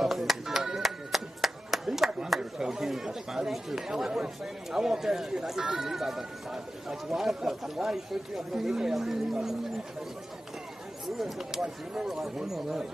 I never told him it was fine. I walked out here and I just see Levi about the side. Like, why he put you on the midway out there, Levi about the side. We were at the place. You remember, like, one on that.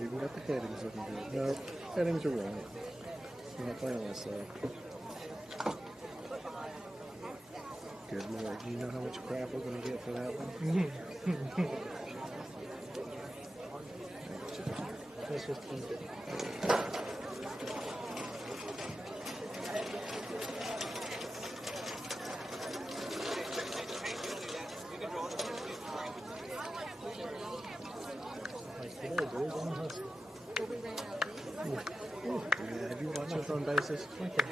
You got the headings looking good. No, headings are right. You're not playing this though. Good Lord, do you know how much crap we're going to get for that one? Let's just keep it. Like today, boys, I'm hustling. Yeah, have you watched us on basis? I can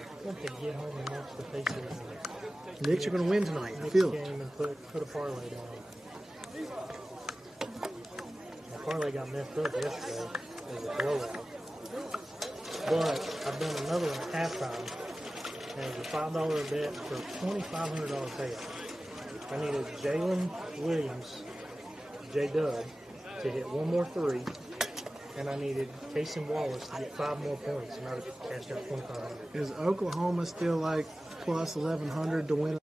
get home and watch the Pacers. Knicks are going to win tonight. I Knicks feel it. game and put a parlay down. My parlay got messed up yesterday as a blowout. But I've done another one at halftime. And it was a $5 bet for a $2,500 payout. I needed Jalen Williams, J-Dub, to hit one more three. And I needed Casey Wallace to get 5 more points, and I would have cashed out $2,500. Is Oklahoma still like plus 1,100 to win?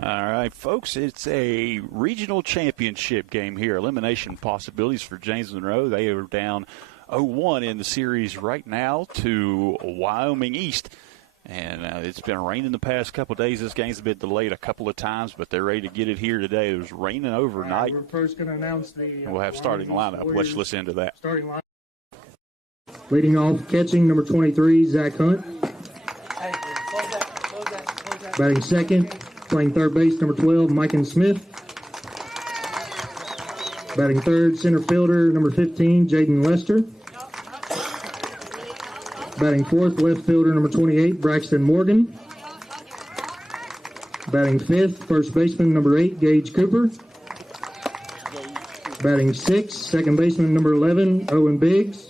All right, folks, it's a regional championship game here. Elimination possibilities for James Monroe. They are down 0-1 in the series right now to Wyoming East. And it's been raining the past couple of days. This game's been delayed a couple of times, but they're ready to get it here today. It was raining overnight. We're first going to announce the we'll have starting lineup. Let's listen into that. Starting lineup. Leading off, catching, number 23, Zach Hunt. Batting second, playing third base, number 12, Micah Smith. Batting third, center fielder, number 15, Jaden Lester. Batting fourth, left fielder, number 28, Braxton Morgan. Batting fifth, first baseman, number 8, Gage Cooper. Batting sixth, second baseman, number 11, Owen Biggs.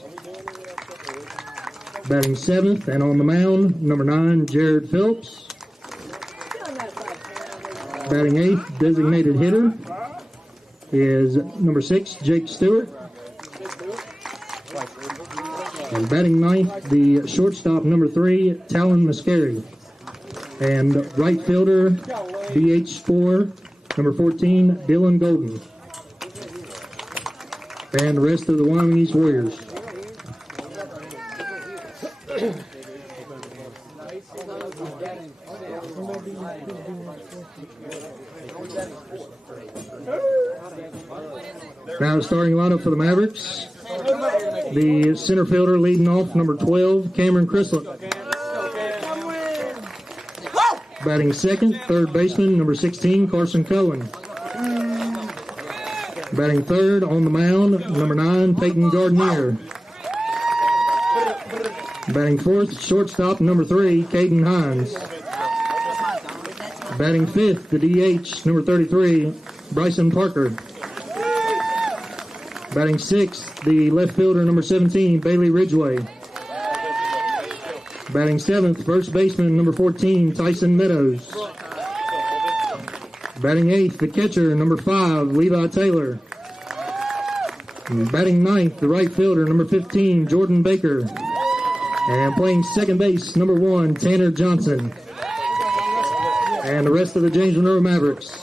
Batting seventh, and on the mound, number 9, Jared Phillips. Batting eighth, designated hitter, is number 6, Jake Stewart. And batting ninth, the shortstop, number 3, Talon Mascari. And right fielder, DH score, number 14, Dylan Golden. And the rest of the Wyoming East Warriors. Now the starting lineup for the Mavericks. The center fielder leading off, number 12, Cameron Crislett. Batting second, third baseman, number 16, Carson Cohen. Batting third, on the mound, number 9, Peyton Gardner. Batting fourth, shortstop, number 3, Caden Hines. Batting fifth, the DH, number 33, Bryson Parker. Batting sixth, the left fielder, number 17, Bailey Ridgway. Batting seventh, first baseman, number 14, Tyson Meadows. Batting eighth, the catcher, number 5, Levi Taylor. Batting ninth, the right fielder, number 15, Jordan Baker. And playing second base, number 1, Tanner Johnson. And the rest of the James Monroe Mavericks.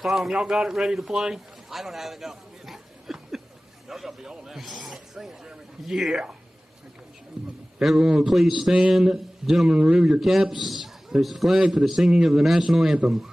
Tom, y'all got it ready to play? I don't have it, no. Yeah. Everyone will please stand. Gentlemen, remove your caps. There's the flag for the singing of the national anthem.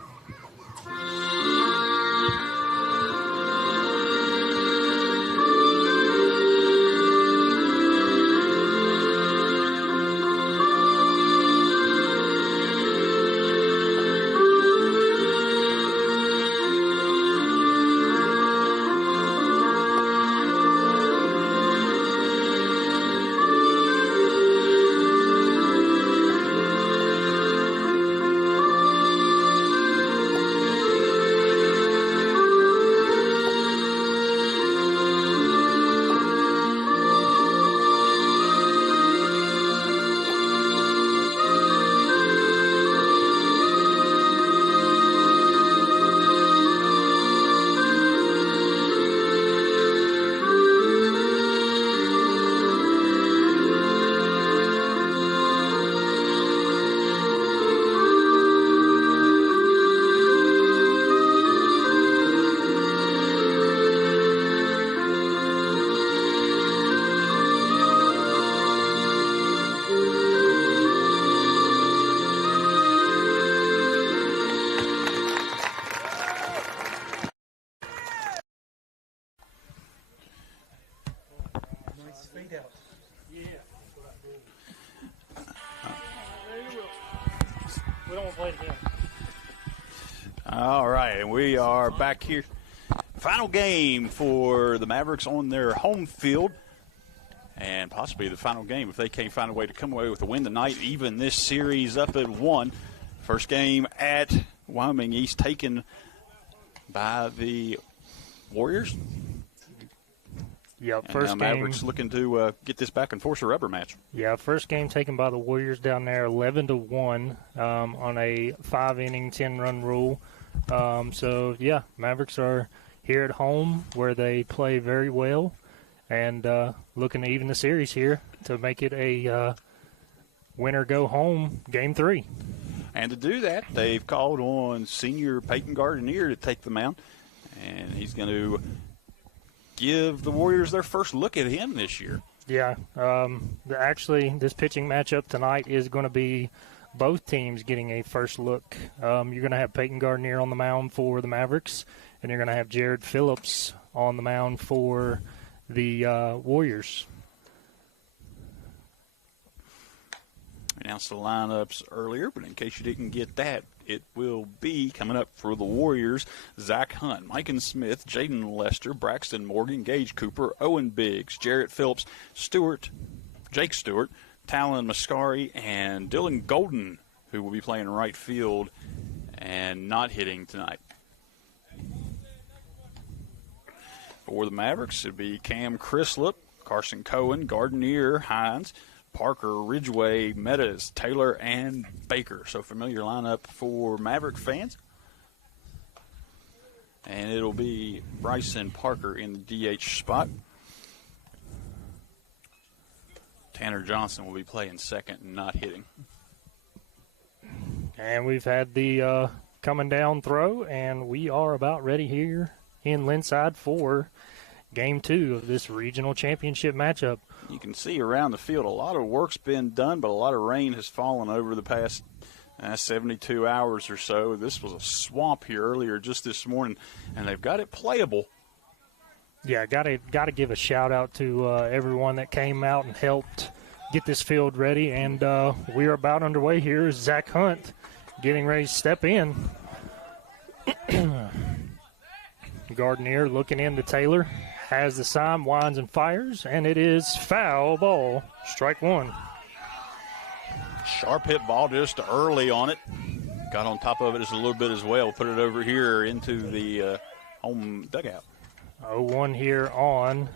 We don't want to play it again. All right, and we are back here. Final game for the Mavericks on their home field, and possibly the final game if they can't find a way to come away with a win tonight, even this series up at 1. First game at Wyoming East taken by the Warriors. Yeah, And first now game. Mavericks looking to get this back and force a rubber match. Yeah, first game taken by the Warriors down there, 11-1 on a 5-inning, 10-run rule. So yeah, Mavericks are here at home where they play very well, and looking to even the series here to make it a winner go home game 3. And to do that, they've called on senior Peyton Gardenier to take the mound, and he's going to give the Warriors their first look at him this year. Yeah, actually, this pitching matchup tonight is going to be both teams getting a first look. You're going to have Peyton Gardenier on the mound for the Mavericks, and you're going to have Jared Phillips on the mound for the Warriors. We announced the lineups earlier, but in case you didn't get that, it will be coming up for the Warriors: Zach Hunt, Micah Smith, Jaden Lester, Braxton Morgan, Gage Cooper, Owen Biggs, Jarrett Phillips, Jake Stewart, Talon Mascari, and Dylan Golden, who will be playing right field and not hitting tonight. For the Mavericks, it would be Cam Crislip, Carson Cohen, Gardenier, Hines, Parker, Ridgway, Meadows, Taylor, and Baker. So familiar lineup for Maverick fans. And it'll be Bryson Parker in the DH spot. Tanner Johnson will be playing second and not hitting. And we've had the coming down throw, and we are about ready here in Linside for Game 2 of this regional championship matchup. You can see around the field a lot of work's been done, but a lot of rain has fallen over the past 72 hours or so. This was a swamp here earlier just this morning, and they've got it playable. Yeah, got to give a shout-out to everyone that came out and helped get this field ready, and we are about underway here. Zach Hunt getting ready to step in. Gardenier looking into Taylor. Has the sign, winds and fires, and it is foul ball. Strike 1. Sharp hit ball just early on it. Got on top of it just a little bit as well. Put it over here into the home dugout. 0-1 here on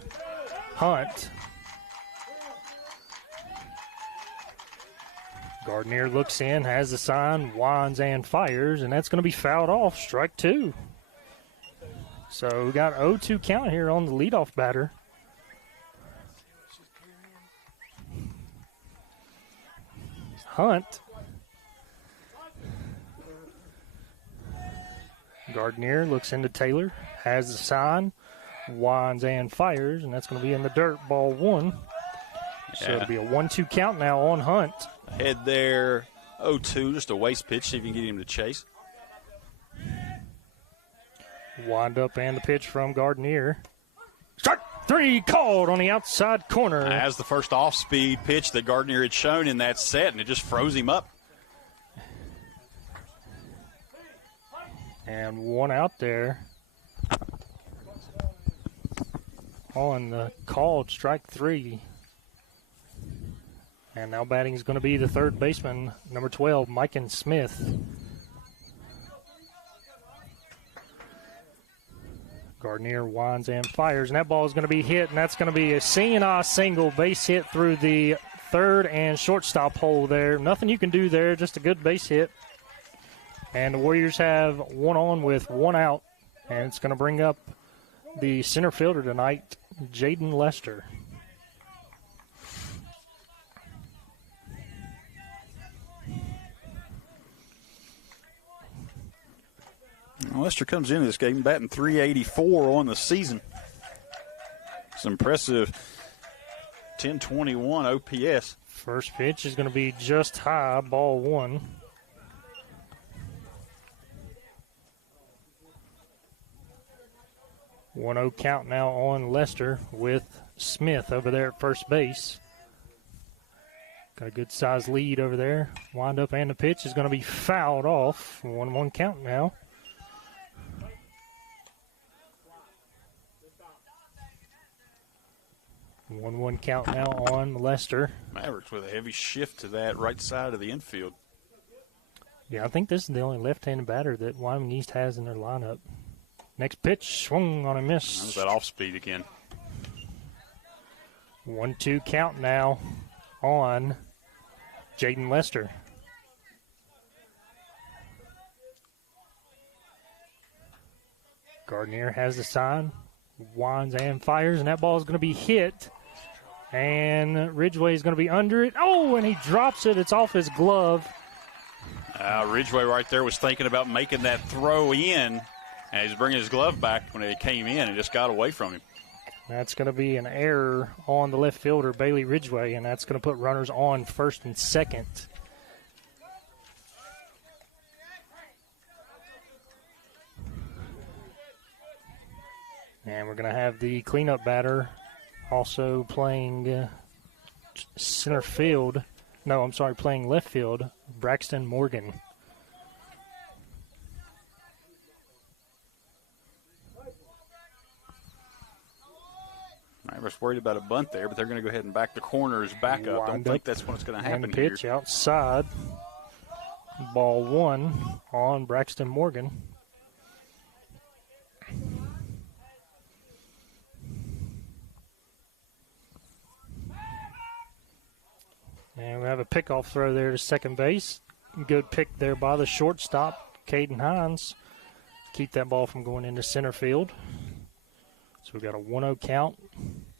Hunt. Gardenier looks in, has the sign, winds and fires, and that's going to be fouled off. Strike 2. So we got 0-2 count here on the leadoff batter. Hunt. Gardenier looks into Taylor, has the sign, winds and fires, and that's going to be in the dirt, ball 1. So it'll be a 1-2 count now on Hunt. Head there, 0-2, just a waste pitch, see if you can get him to chase. Wind up and the pitch from Gardenier. Strike 3 called on the outside corner. As the first off-speed pitch that Gardenier had shown in that set, and it just froze him up. And 1 out there on the called strike 3. And now batting is going to be the third baseman, number 12, Micah Smith. Gardenier winds and fires, and that ball is going to be hit, and that's going to be a single base hit through the third and shortstop hole there. Nothing you can do there, just a good base hit. And the Warriors have 1 on with 1 out, and it's going to bring up the center fielder tonight, Jaden Lester. Lester comes into this game batting .384 on the season. It's impressive 1021 OPS. First pitch is going to be just high, ball 1. One 0 count now on Lester with Smith over there at first base. Got a good size lead over there. Wind up and the pitch is going to be fouled off. 1-1 count now. 1-1 count now on Lester. Mavericks with a heavy shift to that right side of the infield. Yeah, I think this is the only left-handed batter that Wyoming East has in their lineup. Next pitch, swung on a miss. That was that off speed again. 1-2 count now on Jaden Lester. Gardenier has the sign, winds and fires, and that ball is going to be hit. And Ridgway is going to be under it. Oh, and he drops it. It's off his glove. Ridgway right there was thinking about making that throw in, and he's bringing his glove back when it came in and just got away from him. That's going to be an error on the left fielder, Bailey Ridgway, and that's going to put runners on first and second. And we're going to have the cleanup batter also playing center field. No, I'm sorry, playing left field, Braxton Morgan. I was worried about a bunt there, but they're going to go ahead and back the corners back up. Don't think that's what's going to happen and here. pitch outside. Ball 1 on Braxton Morgan. And we have a pickoff throw there to second base. Good pick there by the shortstop, Caden Hines. Keep that ball from going into center field. So we've got a 1-0 count.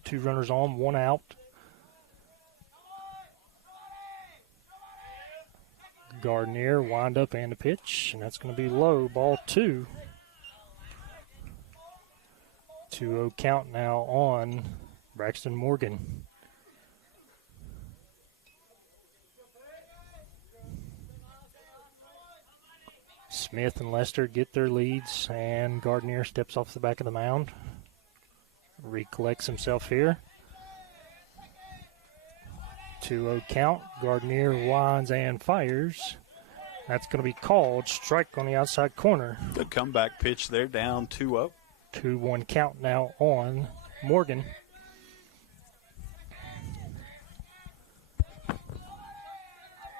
2 runners on, 1 out. Gardner wind up and a pitch, and that's going to be low, ball 2. 2-0 count now on Braxton Morgan. Smith and Lester get their leads, and Gardner steps off the back of the mound. Recollects himself here. 2-0 count. Gardner winds and fires. That's going to be called. Strike on the outside corner. Good comeback pitch there, down 2-0. 2-1 count now on Morgan.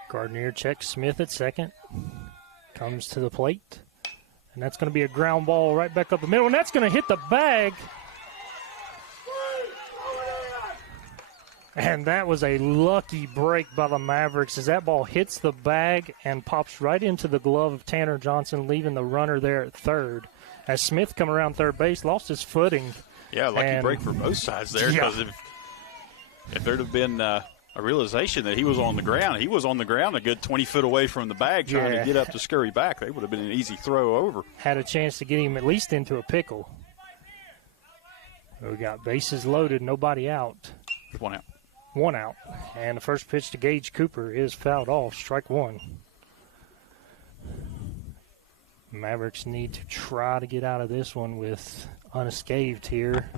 Gardner checks Smith at second. Comes to the plate. And that's going to be a ground ball right back up the middle. And that's going to hit the bag. And that was a lucky break by the Mavericks as that ball hits the bag and pops right into the glove of Tanner Johnson, leaving the runner there at third. As Smith come around third base, lost his footing. Yeah, lucky break for both sides there, because if there'd have been a realization that he was on the ground a good 20 foot away from the bag trying to get up to scurry back. They would have been an easy throw over. Had a chance to get him at least into a pickle. We got bases loaded, nobody out. 1 out. 1 out. And the first pitch to Gage Cooper is fouled off, strike 1. Mavericks need to try to get out of this one with unscathed here.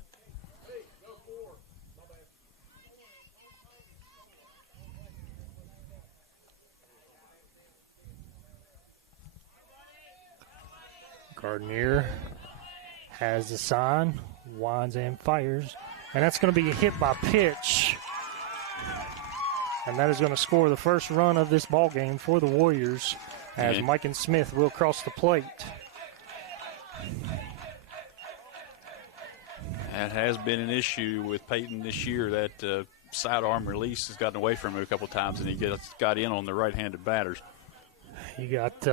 Gardner has the sign, winds and fires, and that's going to be a hit by pitch. And that is going to score the first run of this ball game for the Warriors as Mike and Smith will cross the plate. That has been an issue with Peyton this year. That sidearm release has gotten away from him a couple times, and he got in on the right-handed batters. You got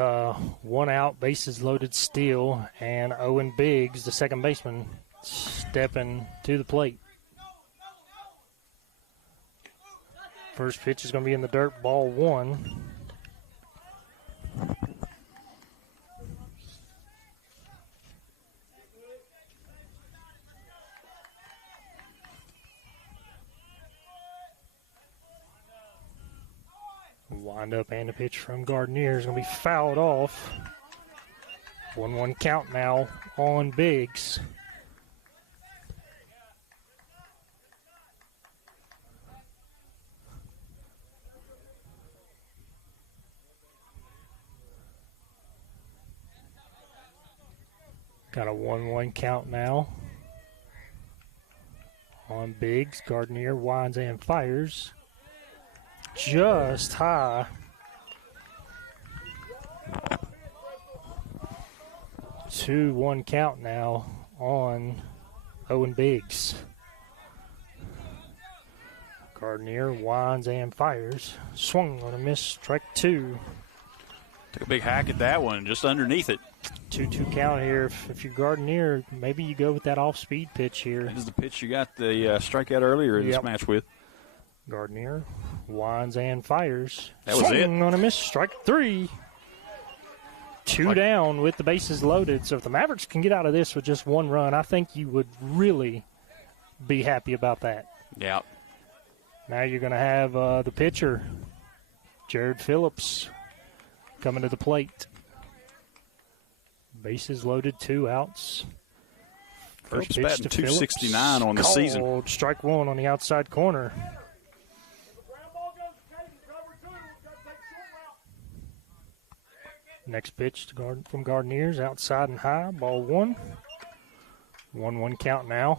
1 out, bases loaded still, and Owen Biggs, the second baseman, stepping to the plate. First pitch is going to be in the dirt, ball 1. Wind up and a pitch from Gardner is going to be fouled off. 1-1 count now on Biggs. Got a 1-1 count now on Biggs. Gardner winds and fires. Just high. 2-1 count now on Owen Biggs. Gardner winds and fires. Swung on a miss, strike 2. Took a big hack at that one, just underneath it. 2-2 count here. If you're Gardner, maybe you go with that off-speed pitch here. That is the pitch you got the strikeout earlier in this match with. Gardner winds and fires. That was it. On a miss, strike 3. Two down with the bases loaded. So if the Mavericks can get out of this with just 1 run, I think you would really be happy about that. Yeah. Now you're going to have the pitcher, Jared Phillips, coming to the plate. Bases loaded, 2 outs. First pitch batting to 269 Phillips. on the season. Strike 1 on the outside corner. Next pitch from Gardner's outside and high. Ball 1. 1-1 count now.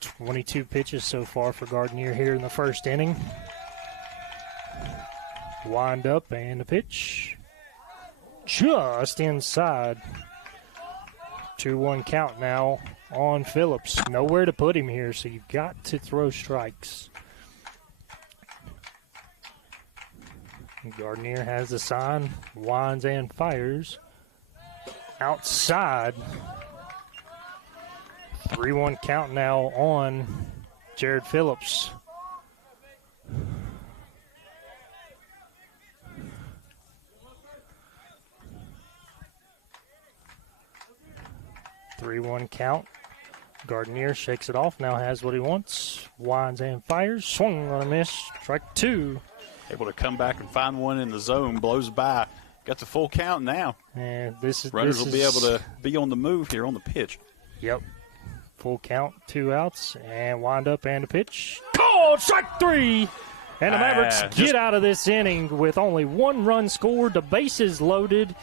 22 pitches so far for Gardner here in the first inning. Wind up and a pitch. Just inside. 2-1 count now on Phillips. Nowhere to put him here, so you've got to throw strikes. Gardner has the sign, winds and fires. Outside. 3-1 count now on Jared Phillips. Three-one count. Gardner shakes it off, now has what he wants. Winds and fires. Swung on a miss. Strike 2. Able to come back and find one in the zone. Blows by. Got the full count now. And runners will be able to be on the move here on the pitch. Yep. Full count, 2 outs, and wind up and a pitch. Called, strike 3! And the Mavericks get out of this inning with only 1 run scored, the bases loaded,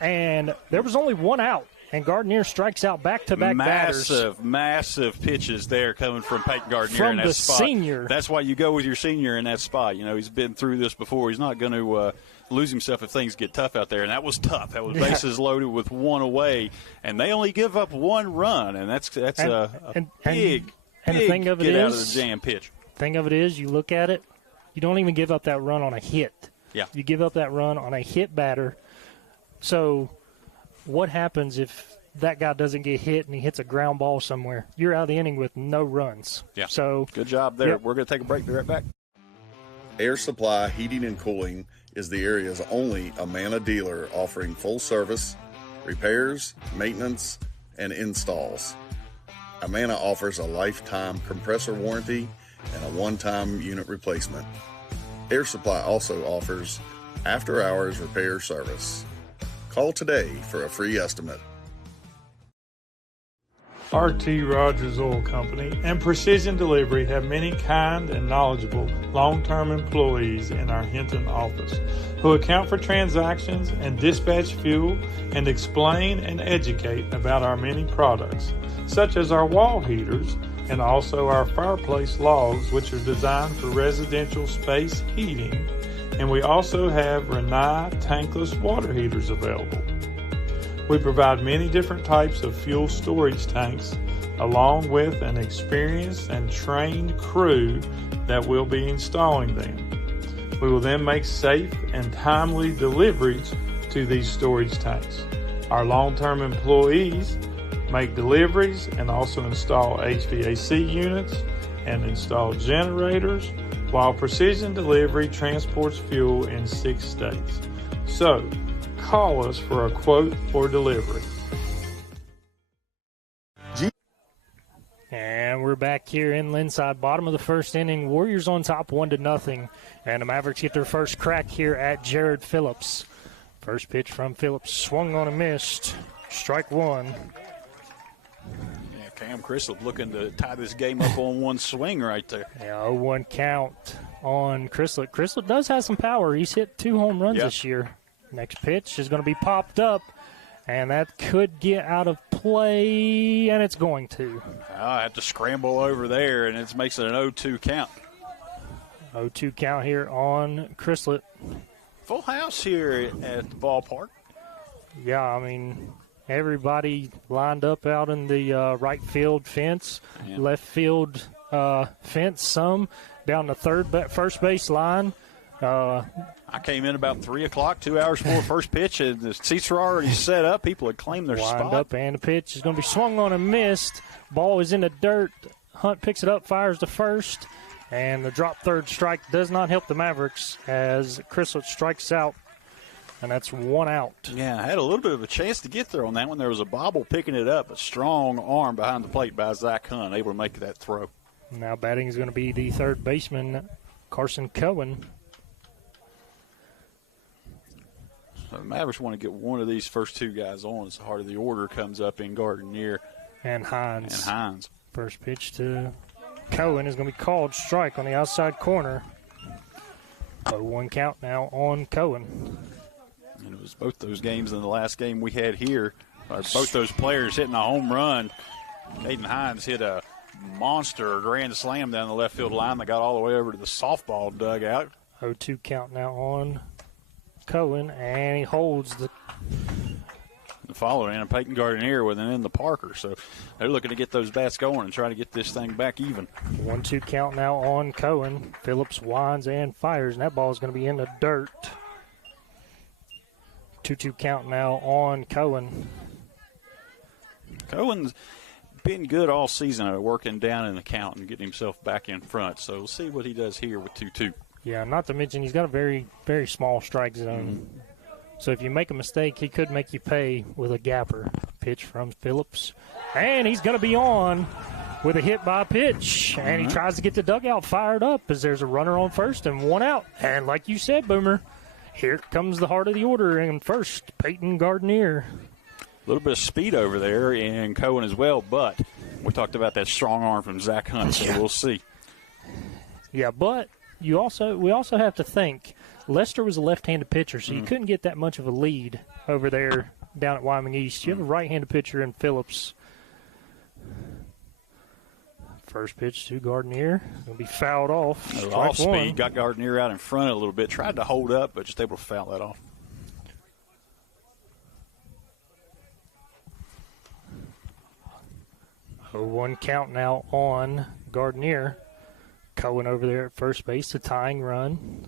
and there was only 1 out. And Gardner strikes out back-to-back batters. Massive pitches there coming from Peyton Gardner from in that the spot. Senior. That's why you go with your senior in that spot. You know, he's been through this before. He's not going to lose himself if things get tough out there. And that was tough. That was bases loaded with 1 away. And they only give up 1 run. And that's a big thing of it get is, out of the jam pitch. Thing of it is, you look at it, you don't even give up that run on a hit. Yeah. You give up that run on a hit batter. So what happens if that guy doesn't get hit and he hits a ground ball somewhere? You're out of the inning with no runs. Yeah. So good job there. Yep. We're going to take a break. Be right back. Air Supply Heating and Cooling is the area's only Amana dealer offering full service, repairs, maintenance, and installs. Amana offers a lifetime compressor warranty and a one-time unit replacement. Air Supply also offers after-hours repair service. Call today for a free estimate. R.T. Rogers Oil Company and Precision Delivery have many kind and knowledgeable long-term employees in our Hinton office who account for transactions and dispatch fuel and explain and educate about our many products, such as our wall heaters and also our fireplace logs, which are designed for residential space heating, and we also have Rinnai tankless water heaters available. We provide many different types of fuel storage tanks along with an experienced and trained crew that will be installing them. We will then make safe and timely deliveries to these storage tanks. Our long-term employees make deliveries and also install HVAC units and install generators, while Precision Delivery transports fuel in 6 states. So, call us for a quote for delivery. And we're back here in Linside, bottom of the first inning. Warriors on top 1-0. And the Mavericks get their first crack here at Jared Phillips. First pitch from Phillips, swung on a missed. Strike 1. Yeah, Cam Chrislip looking to tie this game up on 1 swing right there. Yeah, 0-1 count on Chrislip. Chrislip does have some power. He's hit 2 home runs this year. Next pitch is going to be popped up, and that could get out of play, and it's going to. I have to scramble over there, and it makes it an 0-2 count. 0-2 count here on Chrislip. Full house here at the ballpark. Yeah, I mean, everybody lined up out in the right field fence, left field fence, some down the first base line. I came in about 3 o'clock, 2 hours before first pitch, and the seats were already set up. People had claimed their Wind spot. up, and the pitch is going to be swung on and missed. Ball is in the dirt. Hunt picks it up, fires to first, and the drop third strike does not help the Mavericks as Chrysler strikes out, and that's 1 out. Yeah, I had a little bit of a chance to get there on that one. There was a bobble picking it up, a strong arm behind the plate by Zach Hunt, able to make that throw. Now batting is going to be the third baseman, Carson Cohen. So the Mavericks want to get one of these first two guys on as the heart of the order comes up in Gardenier And Hines. First pitch to Cohen is going to be called strike on the outside corner. 0-1 count now on Cohen. And it was both those games in the last game we had here. Both those players hitting a home run. Caden Hines hit a monster grand slam down the left field line that got all the way over to the softball dugout. 0-2 count now on Cohen, and he holds the follower in, Peyton Gardenier with an in the Parker. So they're looking to get those bats going and try to get this thing back even. 1-2 count now on Cohen. Phillips winds and fires, and that ball is going to be in the dirt. 2-2 count now on Cohen. Cohen's been good all season at working down in the count and getting himself back in front. So we'll see what he does here with 2-2. Yeah, not to mention he's got a very, very small strike zone. Mm-hmm. So if you make a mistake, he could make you pay with a gapper. Pitch from Phillips. And he's going to be on with a hit by pitch. And he tries to get the dugout fired up as there's a runner on first and 1 out. And like you said, Boomer, here comes the heart of the order in first, Peyton Gardenier. A little bit of speed over there in Cohen as well, but we talked about that strong arm from Zach Hunt, so we'll see. Yeah, but we also have to think Lester was a left-handed pitcher, so you couldn't get that much of a lead over there down at Wyoming East. You have a right-handed pitcher in Phillips. First pitch to Gardenier. Going to be fouled off. Off speed, got Gardenier out in front a little bit. Tried to hold up, but just able to foul that off. Oh, 1 count now on Gardenier. Cohen over there at first base, a tying run.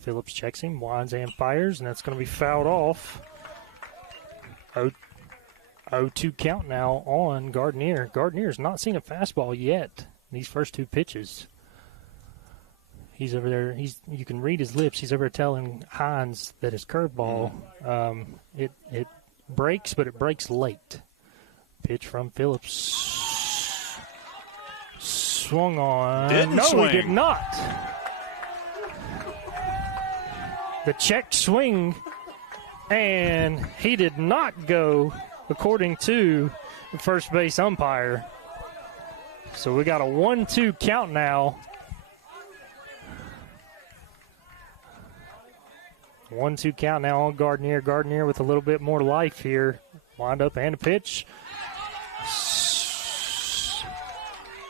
Phillips checks him, winds and fires, and that's going to be fouled off. 0-2 count now on Gardenier. Gardinier's not seen a fastball yet in these first 2 pitches. He's over there. You can read his lips. He's over there telling Hines that his curveball, it breaks, but it breaks late. Pitch from Phillips. Swung on. Didn't swing. He did not. The check swing, and he did not go according to the first base umpire. So we got a 1-2 count now. 1-2 count now on Gardenier. Gardenier with a little bit more life here. Wind up and a pitch.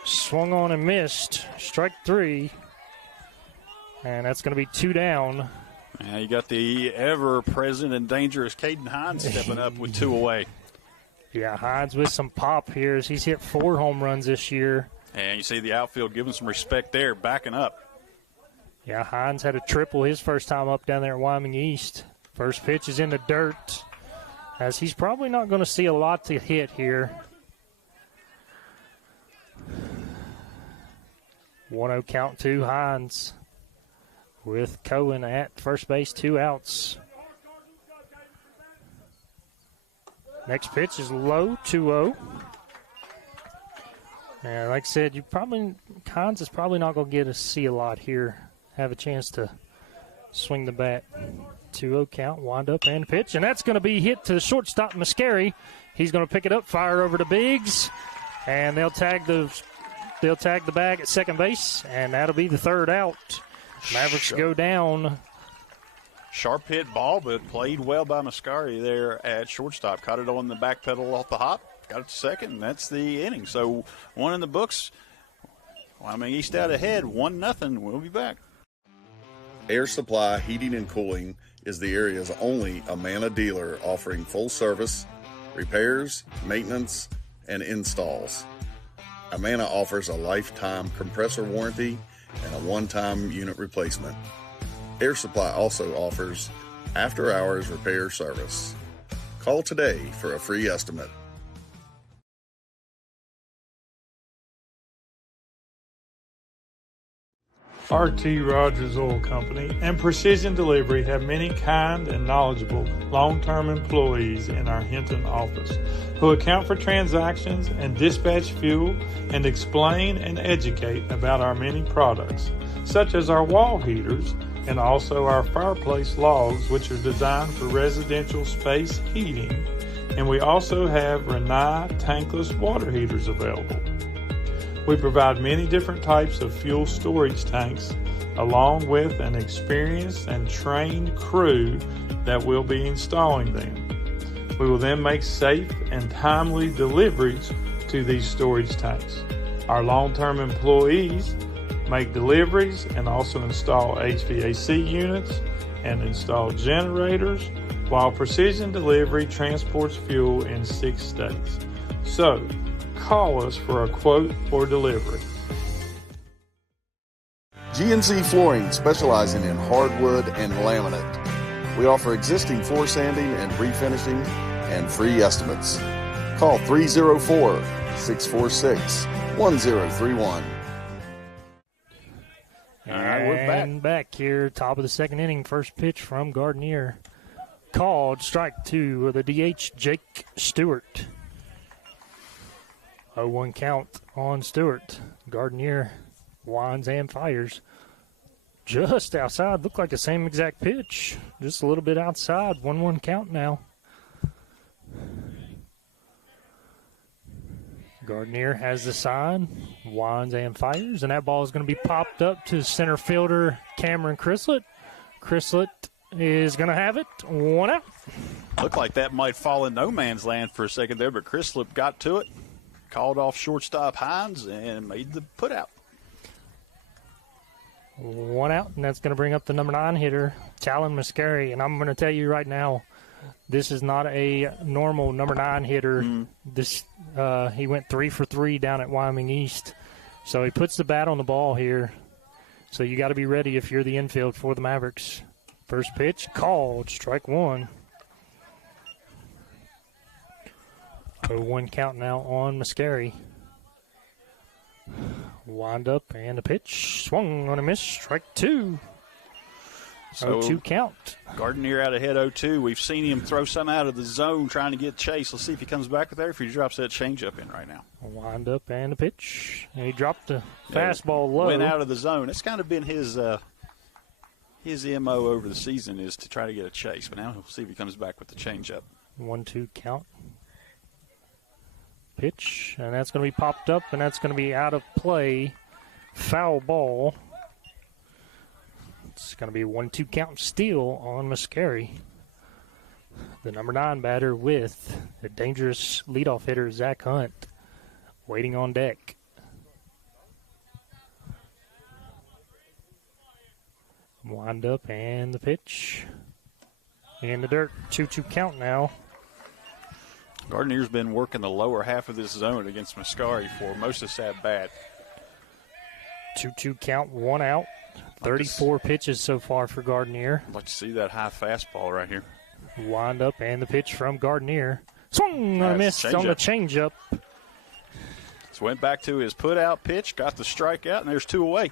Swung on and missed. Strike 3. And that's going to be 2 down. Now you got the ever-present and dangerous Caden Hines stepping up with 2 away. Yeah, Hines with some pop here as he's hit 4 home runs this year. And you see the outfield giving some respect there, backing up. Yeah, Hines had a triple his first time up down there at Wyoming East. First pitch is in the dirt, as he's probably not going to see a lot to hit here. 1-0 count to Hines with Cohen at first base, 2 outs. Next pitch is low, 2-0. And like I said, Hines is probably not going to get to see a lot here. Have a chance to swing the bat. 2-0 count, wind up and pitch. And that's going to be hit to the shortstop, Mascari. He's going to pick it up, fire over to Biggs. And they'll tag the bag at second base, and that'll be the 3rd out. Mavericks go down. Sharp hit ball, but played well by Mascari there at shortstop. Caught it on the back pedal off the hop. Got it to second, and that's the inning. So 1 in the books. Wyoming East out ahead, 1-0. We'll be back. Air Supply Heating and Cooling is the area's only Amana dealer offering full service, repairs, maintenance, and installs. Amana offers a lifetime compressor warranty and a one-time unit replacement. Air Supply also offers after-hours repair service. Call today for a free estimate. RT Rogers Oil Company and Precision Delivery have many kind and knowledgeable long-term employees in our Hinton office who account for transactions and dispatch fuel and explain and educate about our many products, such as our wall heaters and also our fireplace logs, which are designed for residential space heating, and we also have Rinnai tankless water heaters available. We provide many different types of fuel storage tanks along with an experienced and trained crew that will be installing them. We will then make safe and timely deliveries to these storage tanks. Our long-term employees make deliveries and also install HVAC units and install generators, while Precision Delivery transports fuel in 6 states. So, call us for a quote or delivery. GNC Flooring, specializing in hardwood and laminate. We offer existing floor sanding and refinishing and free estimates. Call 304-646-1031. All right, we're back here, top of the second inning. First pitch from Gardner. Called strike 2 with a DH, Jake Stewart. 0-1 count on Stewart. Gardner winds and fires. Just outside. Looked like the same exact pitch. Just a little bit outside. 1-1 count now. Gardner has the sign. Winds and fires. And that ball is going to be popped up to center fielder Cameron Chrislett. Chrislett is going to have it. 1 out. Looked like that might fall in no man's land for a second there, but Chrislett got to it. Called off shortstop Hines and made the put out. 1 out, and that's going to bring up the number 9 hitter, Talon Mascari. And I'm going to tell you right now, this is not a normal number 9 hitter. This he went 3 for 3 down at Wyoming East. So he puts the bat on the ball here. So you got to be ready if you're the infield for the Mavericks. First pitch, called, strike 1. 0-1 count now on Mascari. Wind up and a pitch. Swung on a miss. Strike 2. So 0-2 count. Gardner out ahead 0-2. We've seen him throw some out of the zone trying to get Chase. Let's see if he comes back there, if he drops that changeup in right now. Wind up and a pitch. And he dropped the fastball low. Went out of the zone. It's kind of been his MO over the season is to try to get a chase. But now we'll see if he comes back with the changeup. 1-2 count. Pitch, and that's going to be popped up, and that's going to be out of play. Foul ball. It's going to be a 1-2 count steal on Mascari. The number 9 batter with the dangerous leadoff hitter, Zach Hunt, waiting on deck. Wind up and the pitch. In the dirt, 2-2 count now. Gardner's been working the lower half of this zone against Mascari for most of this at-bat. 2-2 count, 1 out. 34 pitches so far for Gardner. I'd like to see that high fastball right here. Wind up and the pitch from Gardner. Swung on a miss on the changeup. So went back to his put-out pitch, got the strikeout, and there's 2 away.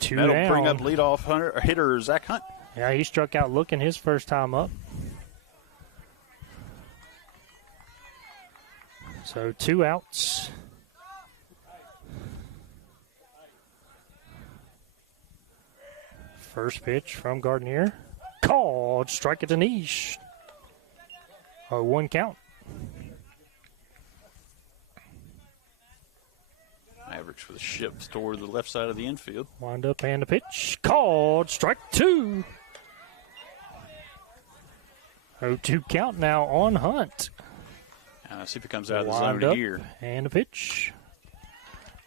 2 That'll down. bring up leadoff hitter Zach Hunt. Yeah, he struck out looking his first time up. So 2 outs. First pitch from Gardner. Called. Strike at the knees. 0-1 count. Mavericks with a shift toward the left side of the infield. Wind up and a pitch. Called. Strike 2. 0-2 count now on Hunt. And let's see if he comes out of the zone here. And a pitch.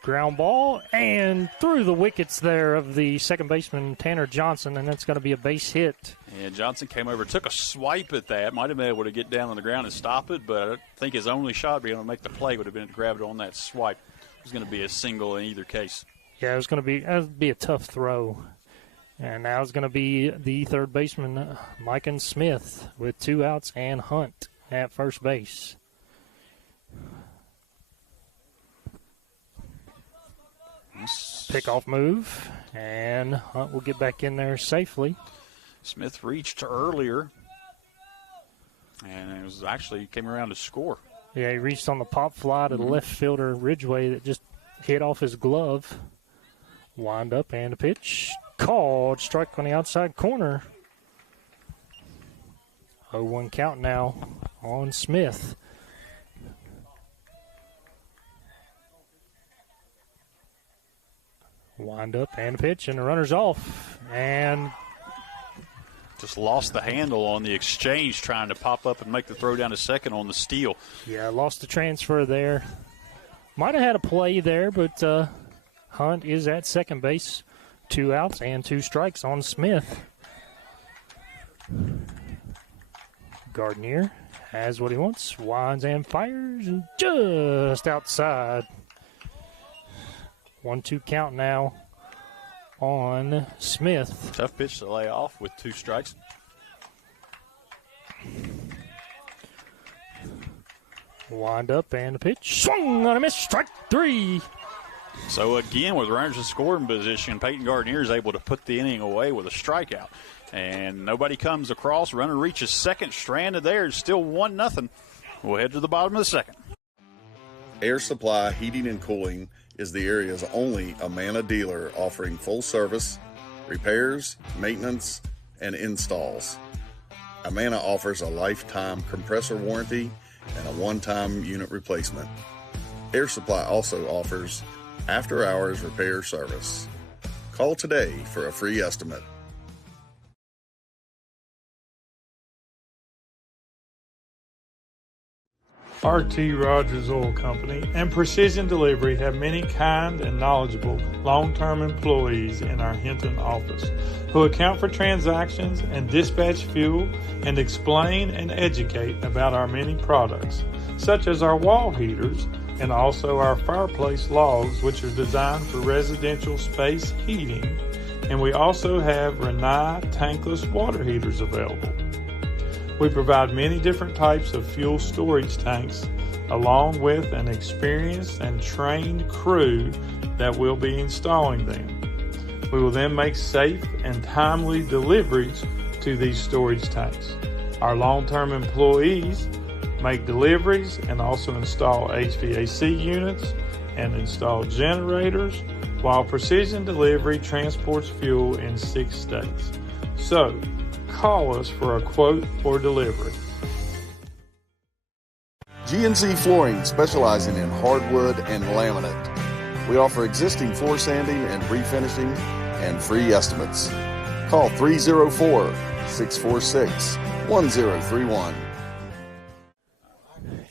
Ground ball and through the wickets there of the second baseman, Tanner Johnson, and that's going to be a base hit. And Johnson came over, took a swipe at that. Might have been able to get down on the ground and stop it, but I think his only shot being able to make the play would have been to grab it on that swipe. It was going to be a single in either case. Yeah, it was going to be a tough throw. And now it's going to be the third baseman, Mike Smith, with 2 outs and Hunt at first base. Pickoff move, and Hunt will get back in there safely. Smith reached earlier, and it was actually came around to score. Yeah, he reached on the pop fly to the left fielder, Ridgway, that just hit off his glove. Wind up and a pitch. Called. Strike on the outside corner. 0-1 count now on Smith. Wind up and a pitch, and the runner's off. And just lost the handle on the exchange, trying to pop up and make the throw down to second on the steal. Yeah, lost the transfer there. Might have had a play there, but Hunt is at second base. 2 outs and 2 strikes on Smith. Gardner has what he wants. Winds and fires, and just outside. 1-2 count now on Smith. Tough pitch to lay off with 2 strikes. Wind up and a pitch. Swung on a miss. Strike 3. So again, with runners in scoring position, Peyton Gardner is able to put the inning away with a strikeout. And nobody comes across. Runner reaches second, stranded there. Still 1-0. We'll head to the bottom of the second. Air Supply Heating and Cooling is the area's only Amana dealer offering full service, repairs, maintenance, and installs. Amana offers a lifetime compressor warranty and a one-time unit replacement. Air Supply also offers after-hours repair service. Call today for a free estimate. RT Rogers Oil Company and Precision Delivery have many kind and knowledgeable long-term employees in our Hinton office who account for transactions and dispatch fuel and explain and educate about our many products, such as our wall heaters and also our fireplace logs, which are designed for residential space heating, and we also have Rinnai tankless water heaters available. We provide many different types of fuel storage tanks along with an experienced and trained crew that will be installing them. We will then make safe and timely deliveries to these storage tanks. Our long-term employees make deliveries and also install HVAC units and install generators, while Precision Delivery transports fuel in 6 states. So, call us for a quote or delivery. GNC Flooring, specializing in hardwood and laminate. We offer existing floor sanding and refinishing and free estimates. Call 304-646-1031.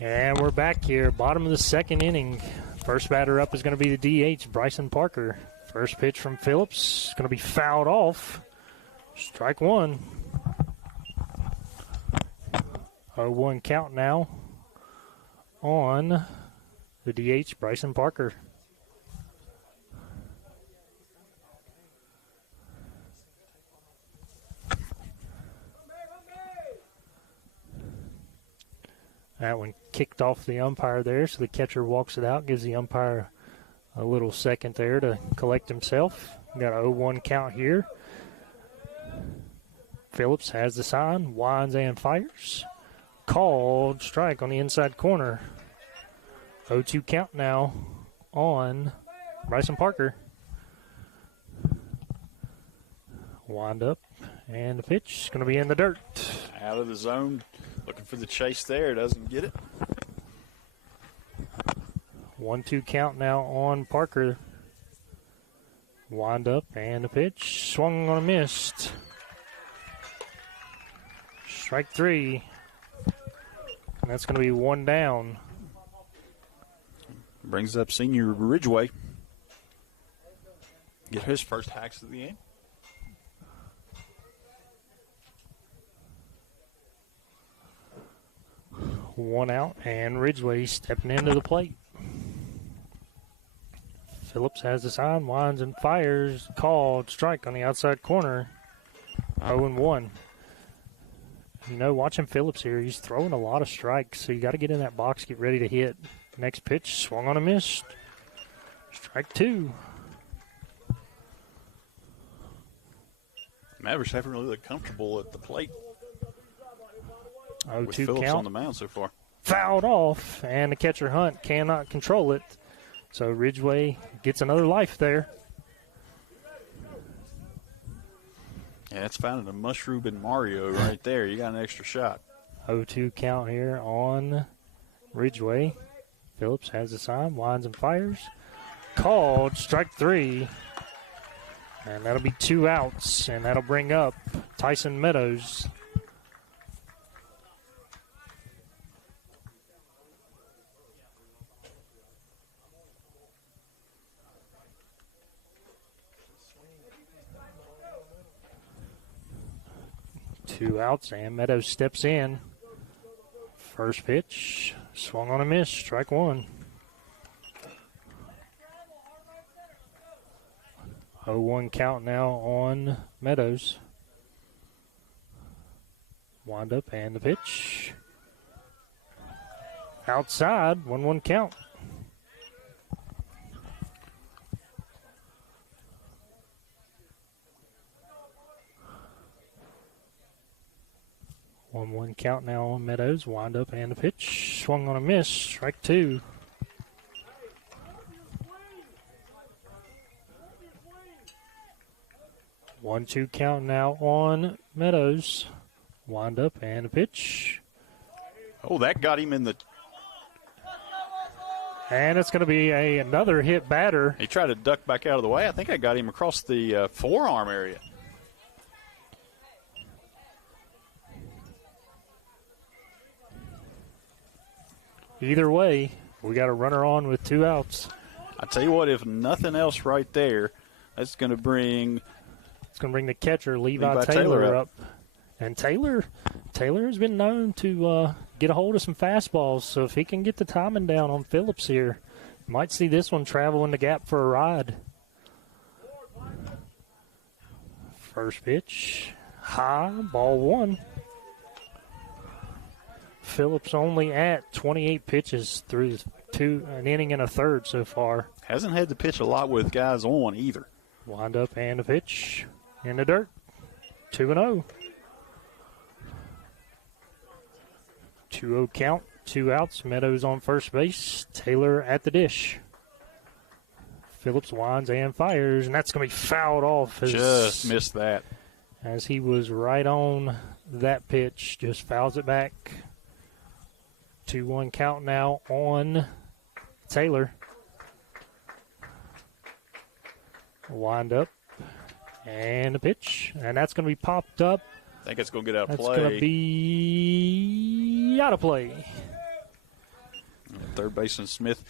And we're back here, bottom of the second inning. First batter up is going to be the DH, Bryson Parker. First pitch from Phillips is going to be fouled off. Strike 1. 0-1 count now on the DH, Bryson Parker. That one kicked off the umpire there, so the catcher walks it out, gives the umpire a little second there to collect himself. Got a 0-1 count here. Phillips has the sign, winds and fires. Called strike on the inside corner. 0-2 count now on Bryson Parker. Wind up, and the pitch is going to be in the dirt. Out of the zone, looking for the chase there, doesn't get it. 1-2 count now on Parker. Wind up, and the pitch swung on a missed. Strike 3. And that's going to be 1 down. Brings up senior Ridgway. Get his first hacks of the game. One out, and Ridgway stepping into the plate. Phillips has the sign, winds and fires, called strike on the outside corner. 0-1. You know, watching Phillips here, he's throwing a lot of strikes, so you got to get in that box, get ready to hit. Next pitch, swung on a miss. Strike 2. Mavericks haven't really looked comfortable at the plate with 0-2 Phillips count. on the mound so far. Fouled off, and the catcher Hunt cannot control it. So Ridgeway gets another life there. Yeah, it's finding a mushroom in Mario right there. You got an extra shot. 0-2 count here on Ridgeway. Phillips has the sign, winds and fires. Called, strike 3. And that'll be 2 outs, and that'll bring up Tyson Meadows. Two outs, and Meadows steps in. First pitch, swung on a miss, strike 1. 0-1 count now on Meadows. Wind up and the pitch. Outside, 1-1 count. One count now on Meadows. Wind up and the pitch. Swung on a miss. Strike 2. One-two count now on Meadows. Wind up and a pitch. Oh, that got him in the... And it's going to be another hit batter. He tried to duck back out of the way. I think I got him across the forearm area. Either way, we got a runner on with 2 outs. I tell you what, if nothing else right there, that's going to bring... It's going to bring the catcher, Levi Taylor, up. And Taylor has been known to get a hold of some fastballs, so if he can get the timing down on Phillips here, might see this one travel in the gap for a ride. First pitch, high, ball 1. Phillips only at 28 pitches through an inning and a third so far. Hasn't had to pitch a lot with guys on either. Wind up and a pitch in the dirt. 2-0. 2-0 count, 2 outs. Meadows on first base. Taylor at the dish. Phillips winds and fires, and that's going to be fouled off. Just missed that. As he was right on that pitch, just fouls it back. 2-1 count now on Taylor. Wind up and a pitch, and that's going to be popped up. I think it's going to get out of play. That's going to be out of play. Third baseman Smith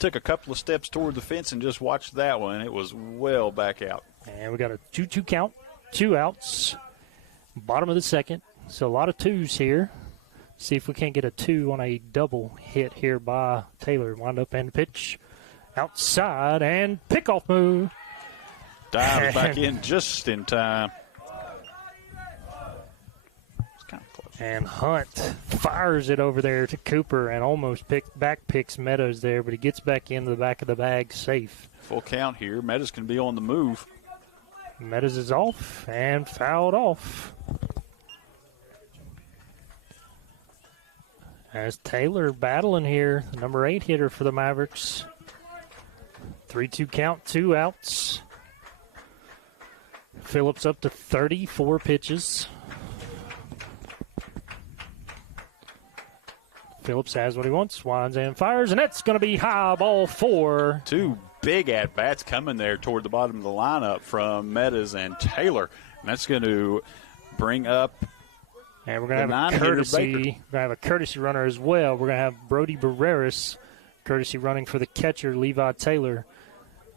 took a couple of steps toward the fence and just watched that one. It was well back out. And we got a 2-2 count, 2 outs. Bottom of the second, so a lot of 2s here. See if we can't get a 2 on a double hit here by Taylor. Wind up and pitch outside and pickoff move. Dives back in just in time. It's kind of close. And Hunt fires it over there to Cooper and almost picks Meadows there, but he gets back into the back of the bag safe. Full count here. Meadows can be on the move. Meadows is off and fouled off. As Taylor battling here, the number 8 hitter for the Mavericks. 3-2 count, 2 outs. Phillips up to 34 pitches. Phillips has what he wants, winds and fires, and that's going to be high, ball 4. 2 big at-bats coming there toward the bottom of the lineup from Meadows and Taylor. And that's going to bring up and we're going to have a courtesy. We're going to have a courtesy runner as well. We're going to have Brody Barreras, courtesy running for the catcher, Levi Taylor,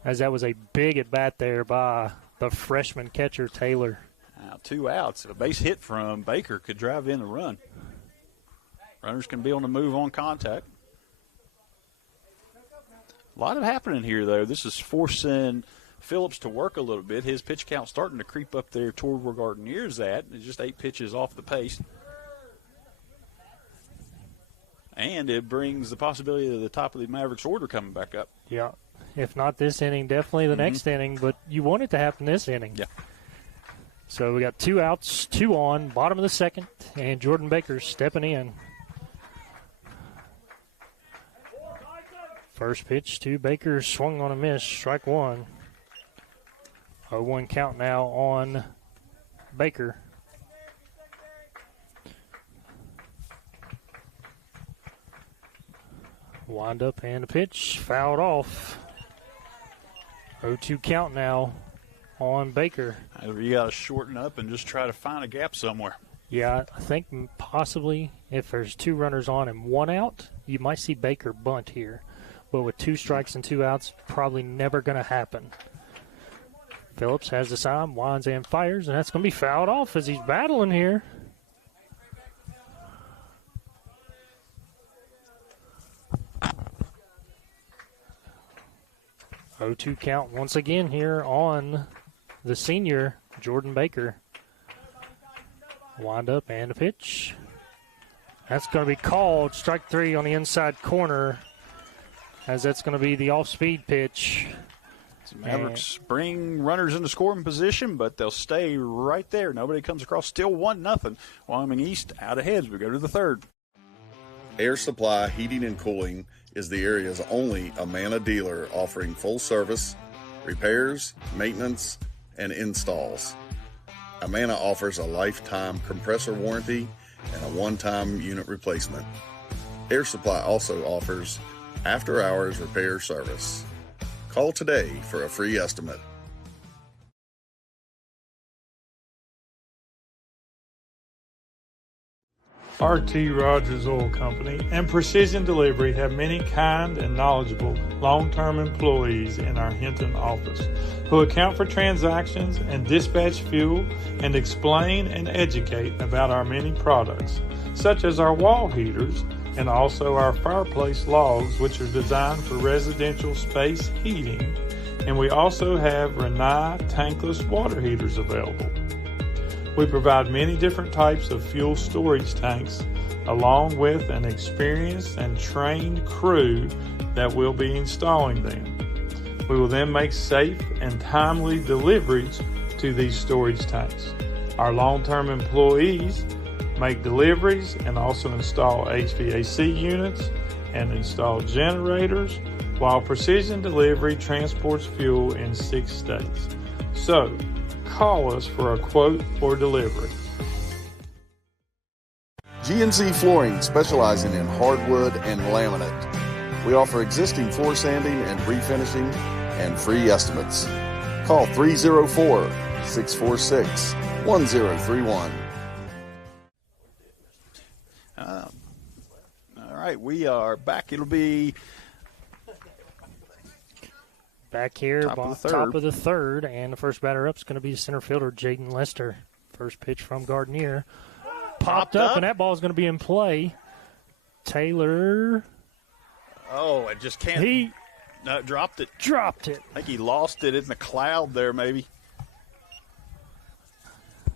as that was a big at-bat there by the freshman catcher, Taylor. Now 2 outs. A base hit from Baker could drive in the run. Runners can be on the move on contact. A lot of happening here, though. This is forcing Phillips to work a little bit. His pitch count starting to creep up there toward where Gardner's at. It's just 8 pitches off the pace. And it brings the possibility of the top of the Mavericks order coming back up. Yeah. If not this inning, definitely the next inning, but you want it to happen this inning. Yeah. So we got 2 outs, 2 on, bottom of the second, and Jordan Baker stepping in. First pitch to Baker, swung on a miss, strike 1. 0-1 count now on Baker. Wind up and a pitch, fouled off. 0-2 count now on Baker. You got to shorten up and just try to find a gap somewhere. Yeah, I think possibly if there's 2 runners on and 1 out, you might see Baker bunt here. But with 2 strikes and 2 outs, probably never going to happen. Phillips has the sign, winds and fires, and that's going to be fouled off as he's battling here. Oh, 2 count once again here on the senior, Jordan Baker. Wind up and a pitch. That's going to be called strike 3 on the inside corner, as that's going to be the off-speed pitch. So Mavericks bring runners into scoring position, but they'll stay right there. Nobody comes across. Still 1-0. Wyoming East out ahead as we go to the third. Air Supply Heating and Cooling is the area's only Amana dealer offering full service, repairs, maintenance, and installs. Amana offers a lifetime compressor warranty and a one-time unit replacement. Air Supply also offers after-hours repair service. Call today for a free estimate. R.T. Rogers Oil Company and Precision Delivery have many kind and knowledgeable long-term employees in our Hinton office who account for transactions and dispatch fuel and explain and educate about our many products, such as our wall heaters and also our fireplace logs, which are designed for residential space heating, and we also have Rinnai tankless water heaters available. We provide many different types of fuel storage tanks along with an experienced and trained crew that will be installing them. We will then make safe and timely deliveries to these storage tanks. Our long-term employees make deliveries and also install HVAC units and install generators, while Precision Delivery transports fuel in 6 states. So, call us for a quote or delivery. GNC Flooring, specializing in hardwood and laminate. We offer existing floor sanding and refinishing and free estimates. Call 304-646-1031. All right, we are back. It'll be back here, top of the third, and the first batter up is going to be center fielder Jaden Lester. First pitch from Gardner. Popped up, and that ball is going to be in play. Taylor. Oh, it just can't. He dropped it. Dropped it. I think he lost it in the cloud there, maybe.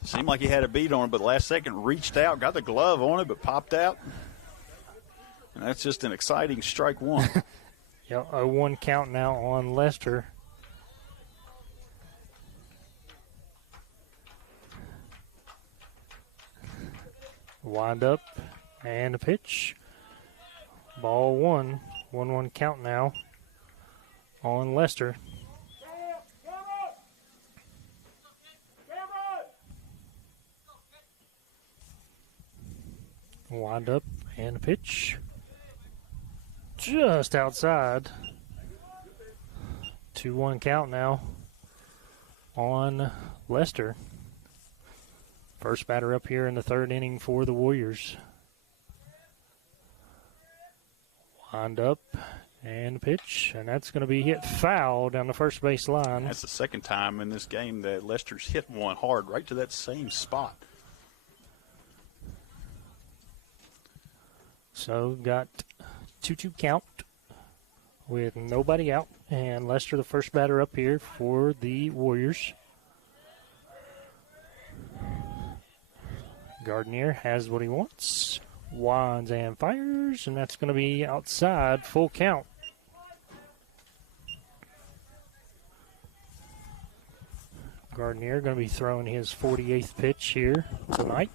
Seemed like he had a beat on it, but last second reached out, got the glove on it, but popped out. And that's just an exciting strike 1. Yeah, 0-1 count now on Lester. Wind up and a pitch. Ball 1. 1-1 count now on Lester. Wind up and a pitch. Just outside. 2-1 count now on Lester. First batter up here in the third inning for the Warriors. Wind up and pitch, and that's going to be hit foul down the first base line. That's the second time in this game that Lester's hit one hard right to that same spot. So got 2-2 count with nobody out. And Lester, the first batter up here for the Warriors. Gardner has what he wants. Winds and fires, and that's going to be outside, full count. Gardner going to be throwing his 48th pitch here tonight.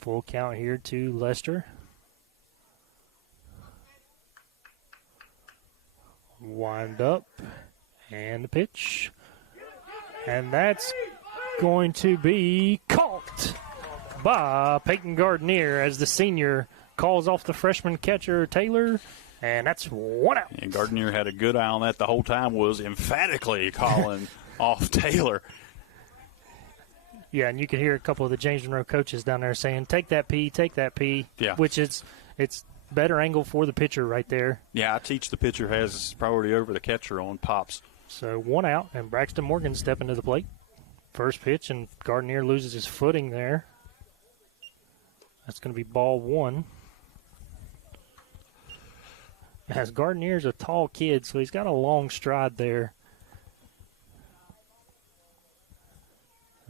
Full count here to Lester. Wind up, and the pitch. And that's going to be caught by Peyton Gardner as the senior calls off the freshman catcher Taylor, and that's 1 out. And Gardner had a good eye on that the whole time, was emphatically calling off Taylor. Yeah, and you can hear a couple of the James Monroe coaches down there saying, take that P, Yeah. which it's better angle for the pitcher right there. Yeah, I teach the pitcher has priority over the catcher on pops. So 1 out, and Braxton Morgan stepping to the plate. First pitch, and Gardner loses his footing there. That's going to be ball 1. As Gardner's a tall kid, so he's got a long stride there.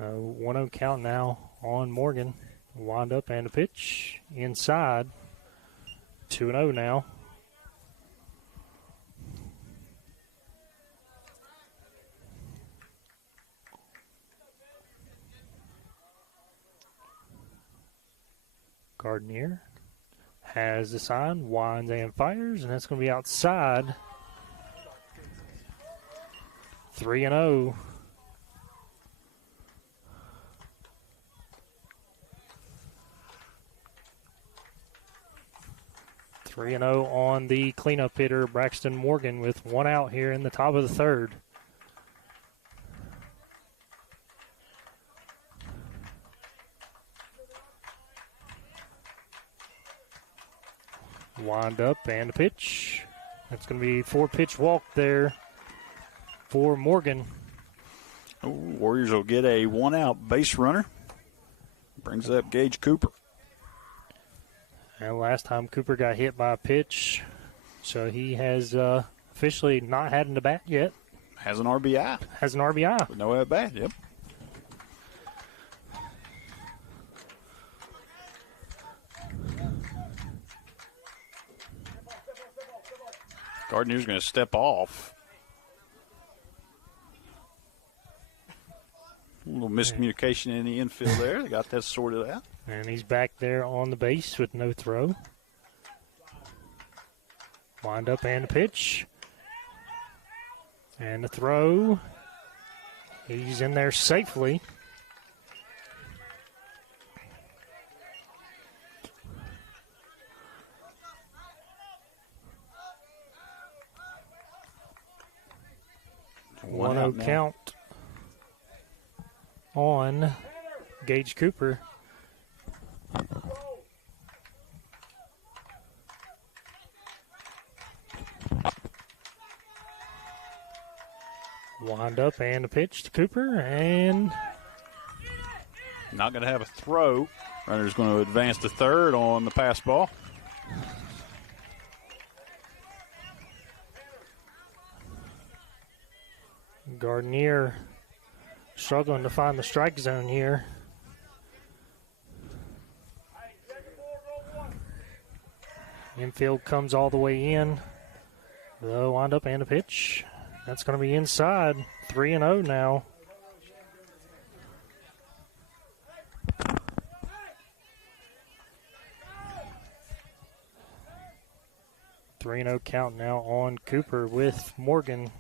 1-0 count now on Morgan. Wind up and a pitch inside. 2-0 now. Gardner has the sign, winds and fires, and that's going to be outside. 3-0. On the cleanup hitter, Braxton Morgan, with 1 out here in the top of the third. Wind up and a pitch. That's going to be 4-pitch walk there for Morgan. Oh, Warriors will get a 1-out base runner. Brings up Gage Cooper. And last time Cooper got hit by a pitch, so he has officially not had an at-bat yet. Has an RBI. Has an RBI. No at-bat, yep. Gardner's going to step off. A little miscommunication in the infield there. They got that sorted out. And he's back there on the base with no throw. Wind up and a pitch. And the throw. He's in there safely. One out count on Gage Cooper. Wind up and a pitch to Cooper, and not going to have a throw. Runner's going to advance to third on the pass ball. Gardner struggling to find the strike zone here. Infield comes all the way in. The wind up and a pitch. That's going to be inside. 3-0 now. Count now on Cooper with Morgan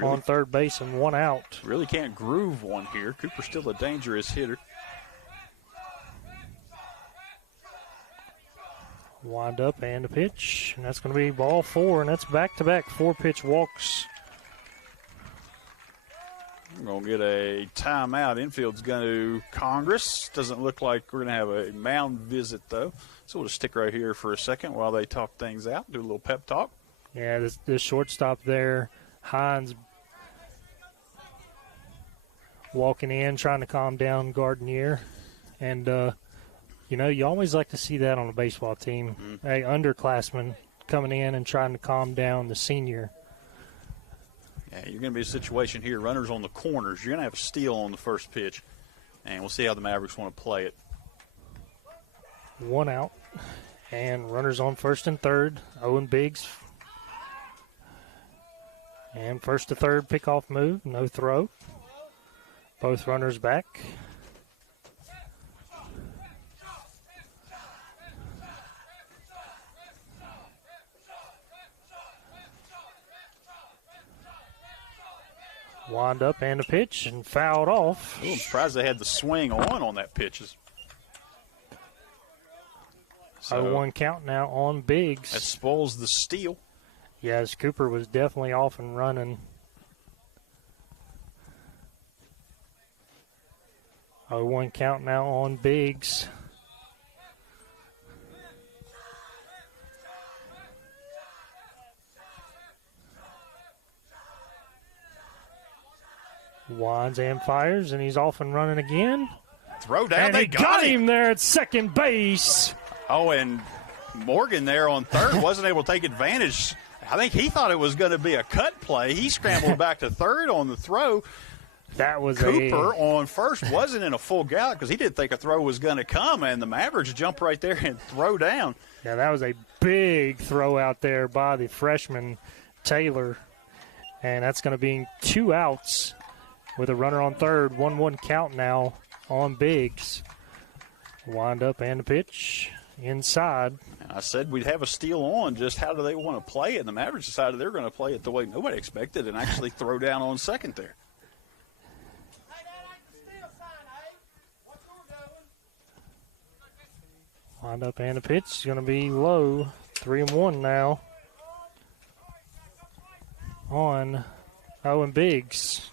on third base and 1 out. Really can't groove one here. Cooper's still a dangerous hitter. Wind up and a pitch, and that's going to be ball 4, and that's back-to-back 4-pitch walks. We're going to get a timeout. Infield's going to Congress. Doesn't look like we're going to have a mound visit, though. So we'll just stick right here for a second while they talk things out, do a little pep talk. Yeah, the shortstop there, Hines, walking in, trying to calm down Gardner. And, You know, you always like to see that on a baseball team. A underclassman coming in and trying to calm down the senior. Yeah, you're going to be a situation here. Runners on the corners. You're going to have a steal on the first pitch, and we'll see how the Mavericks want to play it. 1 out, and runners on first and third. Owen Biggs. And first to third pickoff move, no throw. Both runners back. Wind up and a pitch and fouled off. Ooh, I'm surprised they had the swing on that pitch. So 0-1 count now on Biggs. That spoils the steal. Yes, Cooper was definitely off and running. 0-1 count now on Biggs. Winds and fires, and he's off and running again. Throw down, And they he got him. there at second base. Oh, and Morgan there on third wasn't able to take advantage. I think he thought it was going to be a cut play. He scrambled back to third on the throw. That was Cooper on first wasn't in a full gallop because he didn't think a throw was going to come, and the Mavericks jump right there and throw down. Yeah, that was a big throw out there by the freshman Taylor. And that's going to be 2 outs with a runner on third. 1-1 count now on Biggs. Wind up and a pitch inside. I said we'd have a steal on. Just how do they want to play it? And the Mavericks decided they're going to play it the way nobody expected and actually throw down on second there. Wind up and a pitch. It's going to be low. 3-1 now on Owen Biggs,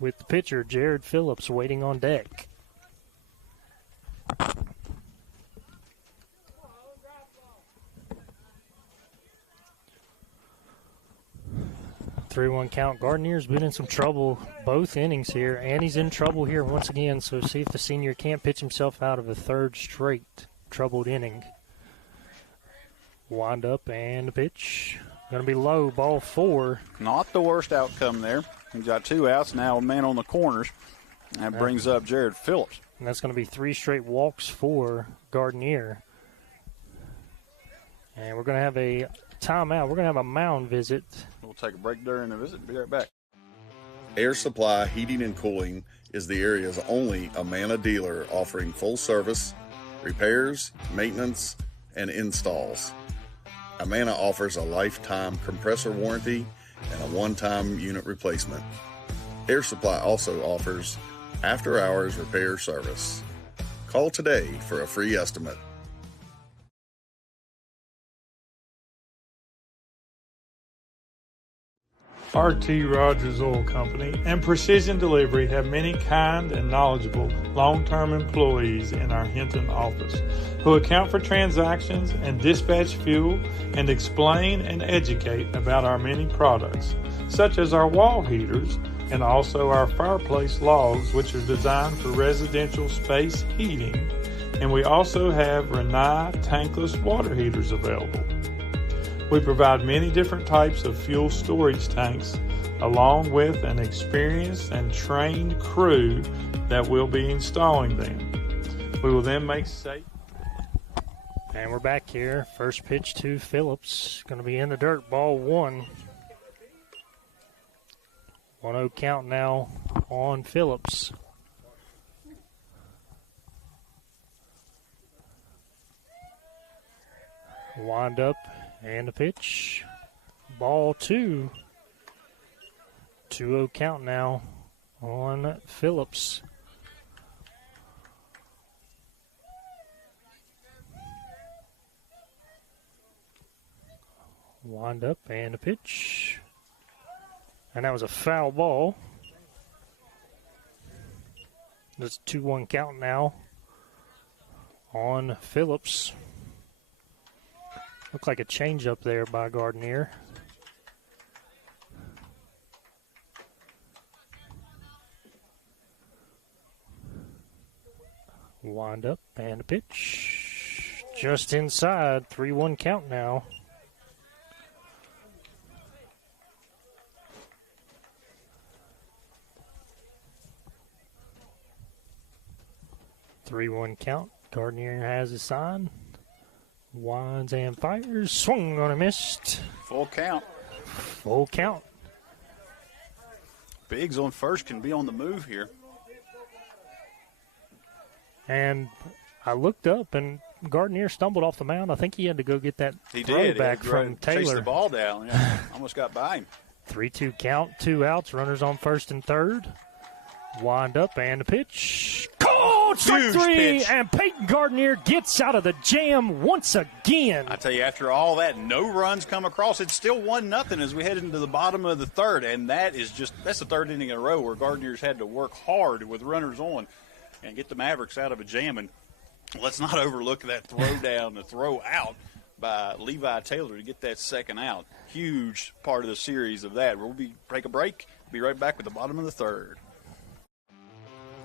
with the pitcher Jared Phillips waiting on deck. Three-one count. Gardner's been in some trouble both innings here, and he's in trouble here once again. So see if the senior can't pitch himself out of a third straight troubled inning. Wind up and a pitch. Going to be low, ball 4. Not the worst outcome there. He's got 2 outs now, a man on the corners. That brings up Jared Phillips. And that's going to be 3 straight walks for Gardner. And we're going to have a timeout. We're going to have a mound visit. We'll take a break during the visit and be right back. Air Supply Heating and Cooling is the area's only Amana dealer offering full service, repairs, maintenance, and installs. Amana offers a lifetime compressor warranty and a one-time unit replacement. Air Supply also offers after-hours repair service. Call today for a free estimate. RT Rogers Oil Company and Precision Delivery have many kind and knowledgeable long-term employees in our Hinton office who account for transactions and dispatch fuel and explain and educate about our many products, such as our wall heaters and also our fireplace logs, which are designed for residential space heating. And we also have Renai tankless water heaters available. We provide many different types of fuel storage tanks, along with an experienced and trained crew that will be installing them. We will then make safe. And we're back here. First pitch to Phillips. Going to be in the dirt, ball 1. 1-0 count now on Phillips. Wind up and a pitch. Ball 2. 2-0 count now on Phillips. Wind up and a pitch. And that was a foul ball. That's 2-1 count now on Phillips. Looked like a changeup there by Gardner. Wind up and a pitch. Just inside. 3-1 count now. Three-one count. Gardner has a sign. Winds and fires. Swung on a missed. Full count. Full count. Biggs on first can be on the move here. And I looked up, and Gardner stumbled off the mound. I think he had to go get that He throw did. back He from chased Taylor. the ball down. Yeah. Almost got by him. 3-2 count, 2 outs, runners on first and third. Wind up and a pitch. Called strike Huge three, pitch. and Peyton Gardner gets out of the jam once again. I tell you, after all that, no runs come across. It's still 1-0 as we head into the bottom of the third, and that's the third inning in a row where Gardner's had to work hard with runners on and get the Mavericks out of a jam. And let's not overlook that throw down, the throw out by Levi Taylor to get that second out. Huge part of the series of that. We'll take a break. Be right back with the bottom of the third.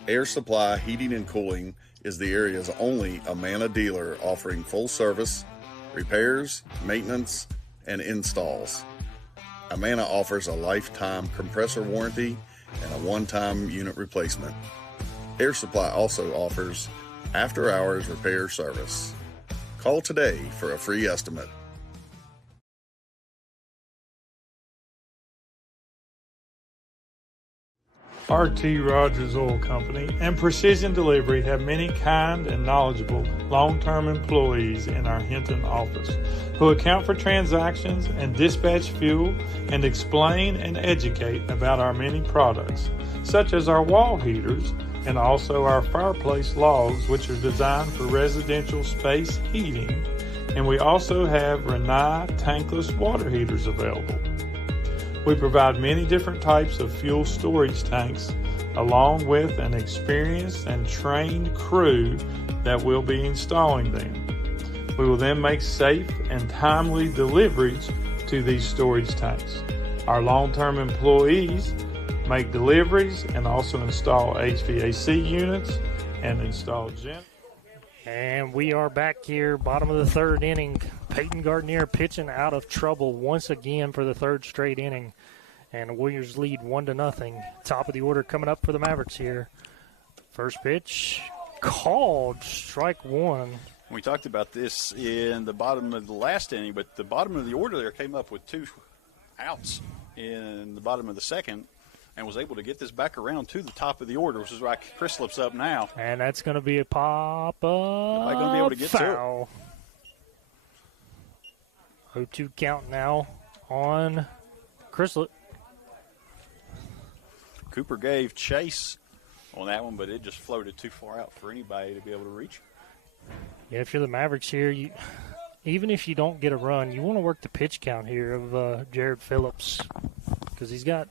Air Supply Heating and Cooling is the area's only Amana dealer offering full service, repairs, maintenance, and installs. Amana offers a lifetime compressor warranty and a one-time unit replacement. Air Supply also offers after-hours repair service. Call today for a free estimate. RT Rogers Oil Company and Precision Delivery have many kind and knowledgeable long-term employees in our Hinton office who account for transactions and dispatch fuel and explain and educate about our many products, such as our wall heaters and also our fireplace logs, which are designed for residential space heating, and we also have Renai tankless water heaters available. We provide many different types of fuel storage tanks along with an experienced and trained crew that will be installing them. We will then make safe and timely deliveries to these storage tanks. Our long-term employees make deliveries and also install HVAC units and install generators. And we are back here, bottom of the third inning. Peyton Gardner pitching out of trouble once again for the third straight inning. And the Warriors lead 1-0. Top of the order coming up for the Mavericks here. First pitch, called, strike one. We talked about this in the bottom of the last inning, but the bottom of the order there came up with 2 outs in the bottom of the second and was able to get this back around to the top of the order, which is why Chris slips up now. And that's going to be a pop-up Nobody going to be able to get foul. 0-2 count now on Chrislet. Cooper gave chase on that one, but it just floated too far out for anybody to be able to reach. Yeah, if you're the Mavericks here, even if you don't get a run, you want to work the pitch count here of Jared Phillips because he's got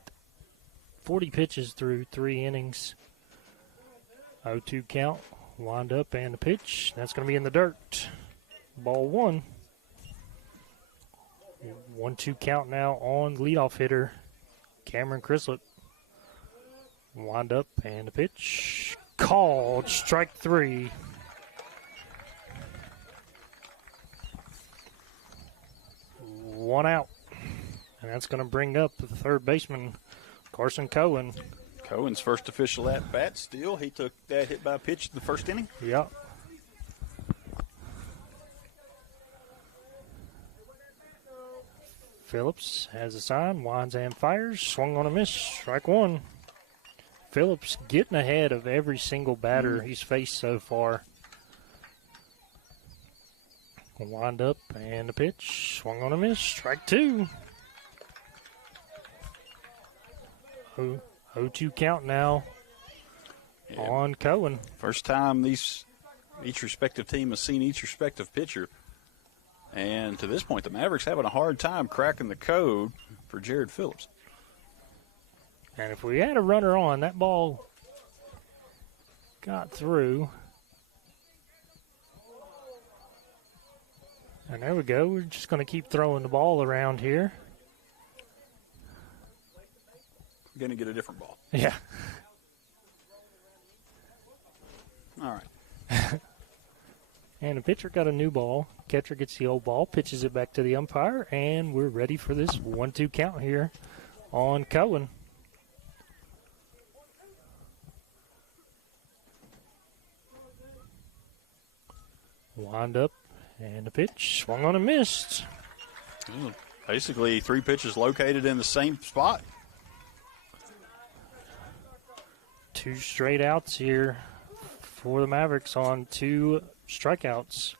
40 pitches through 3 innings. 0-2 count, wind up and a pitch. That's going to be in the dirt. Ball 1. 1-2 count now on leadoff hitter Cameron Chrislet. Wind up and a pitch. Called, strike 3. One out. And that's going to bring up the third baseman, Carson Cohen. Cohen's first official at-bat still. He took that hit by pitch in the first inning. Yep. Phillips has a sign, winds and fires, swung on a miss, strike 1. Phillips getting ahead of every single batter he's faced so far. Wind up and a pitch, swung on a miss, strike 2. 0-2 count now on Cohen. First time each respective team has seen each respective pitcher. And to this point, the Mavericks having a hard time cracking the code for Jared Phillips. And if we had a runner on, that ball got through. And there we go. We're just going to keep throwing the ball around here. We're going to get a different ball. Yeah. All right. And the pitcher got a new ball. Catcher gets the old ball, pitches it back to the umpire, and we're ready for this 1-2 count here on Cohen. Wind up, and the pitch swung on and missed. Basically, 3 pitches located in the same spot. 2 straight outs here for the Mavericks on 2 strikeouts.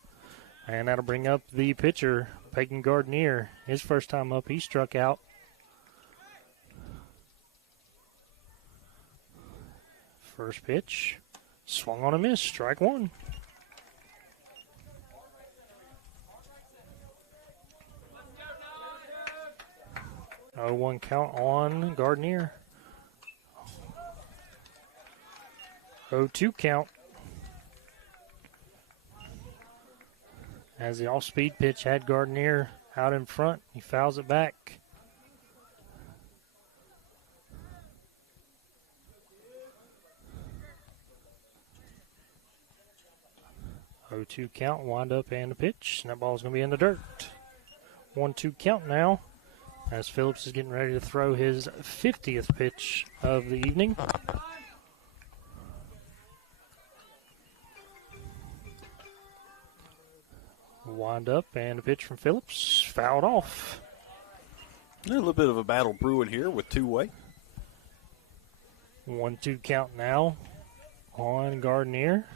And that'll bring up the pitcher, Peyton Gardner. His first time up, he struck out. First pitch, swung on a miss, strike 1. Oh, 1 count on Gardner. 0-2 count. As the off-speed pitch had Gardner out in front, he fouls it back. Oh, 2 count, wind up and a pitch. And that ball's going to be in the dirt. 1-2 count now, as Phillips is getting ready to throw his 50th pitch of the evening. Wind up and a pitch from Phillips, fouled off. A little bit of a battle brewing here with two-way. 1-2 count now on Gardner.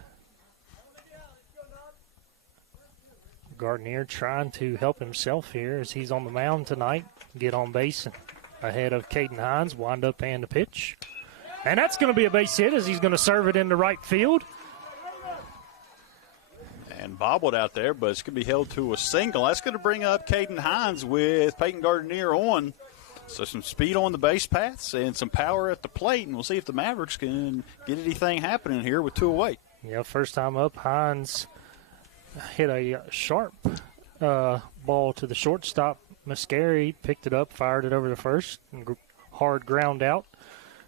Gardner trying to help himself here as he's on the mound tonight. Get on base ahead of Caden Hines. Wind up and a pitch. And that's going to be a base hit as he's going to serve it into right field. And bobbled out there, but it's going to be held to a single. That's going to bring up Caden Hines with Peyton Gardner on. So some speed on the base paths and some power at the plate, and we'll see if the Mavericks can get anything happening here with 2 away. Yeah, first time up, Hines hit a sharp ball to the shortstop. Mascari picked it up, fired it over to first, and hard ground out.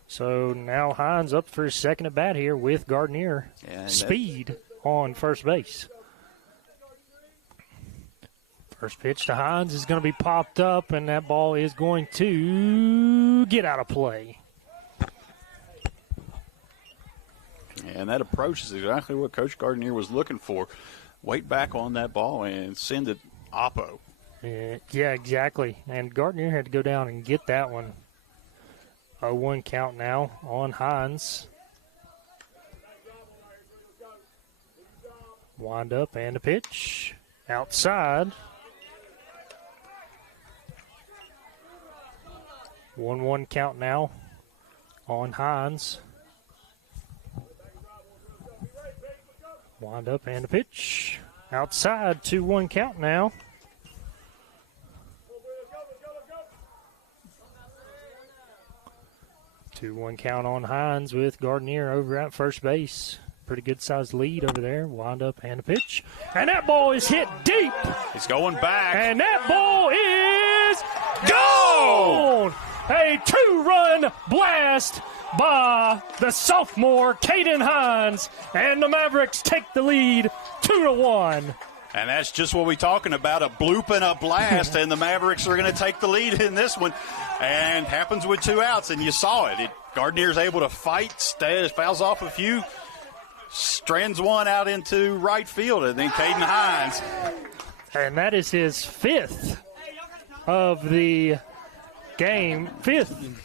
So now Hines up for his second at bat here with Gardner. And speed on first base. First pitch to Hines is going to be popped up, and that ball is going to get out of play. And that approach is exactly what Coach Gardner was looking for. Wait back on that ball and send it oppo. Yeah, exactly. And Gardner had to go down and get that one. 0-1 count now on Hines. Wind up and a pitch. Outside. 1-1 count now on Hines. Wind up and a pitch. Outside, 2-1 count now. Two 2-1 count on Hines with Gardner over at first base. Pretty good sized lead over there. Wind up and a pitch. And that ball is hit deep. He's going back. And that ball is gone! A 2-run blast by the sophomore Caden Hines. And the Mavericks take the lead 2-1. And that's just what we're talking about, a bloop and a blast, and the Mavericks are going to take the lead in this one. And happens with 2 outs, and you saw it. Gardner's able to fight, fouls off a few, strands one out into right field, and then Caden Hines. And that is his 5th of the game, 5th.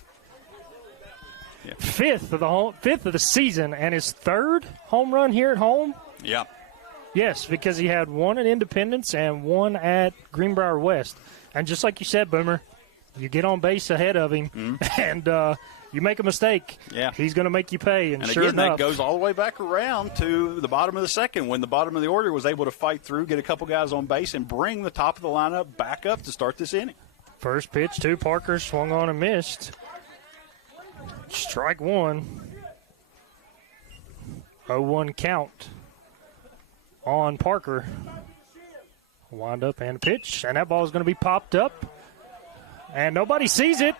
Yeah. 5th of the season, and his 3rd home run here at home. Yeah. Yes, because he had 1 at Independence and 1 at Greenbrier West. And just like you said, Boomer, you get on base ahead of him, and you make a mistake. Yeah. He's going to make you pay. And sure again, enough, that goes all the way back around to the bottom of the second when the bottom of the order was able to fight through, get a couple guys on base, and bring the top of the lineup back up to start this inning. First pitch to Parker, swung on and missed. Strike 1. 0-1 count on Parker. Wind up and a pitch, and that ball is going to be popped up, and nobody sees it.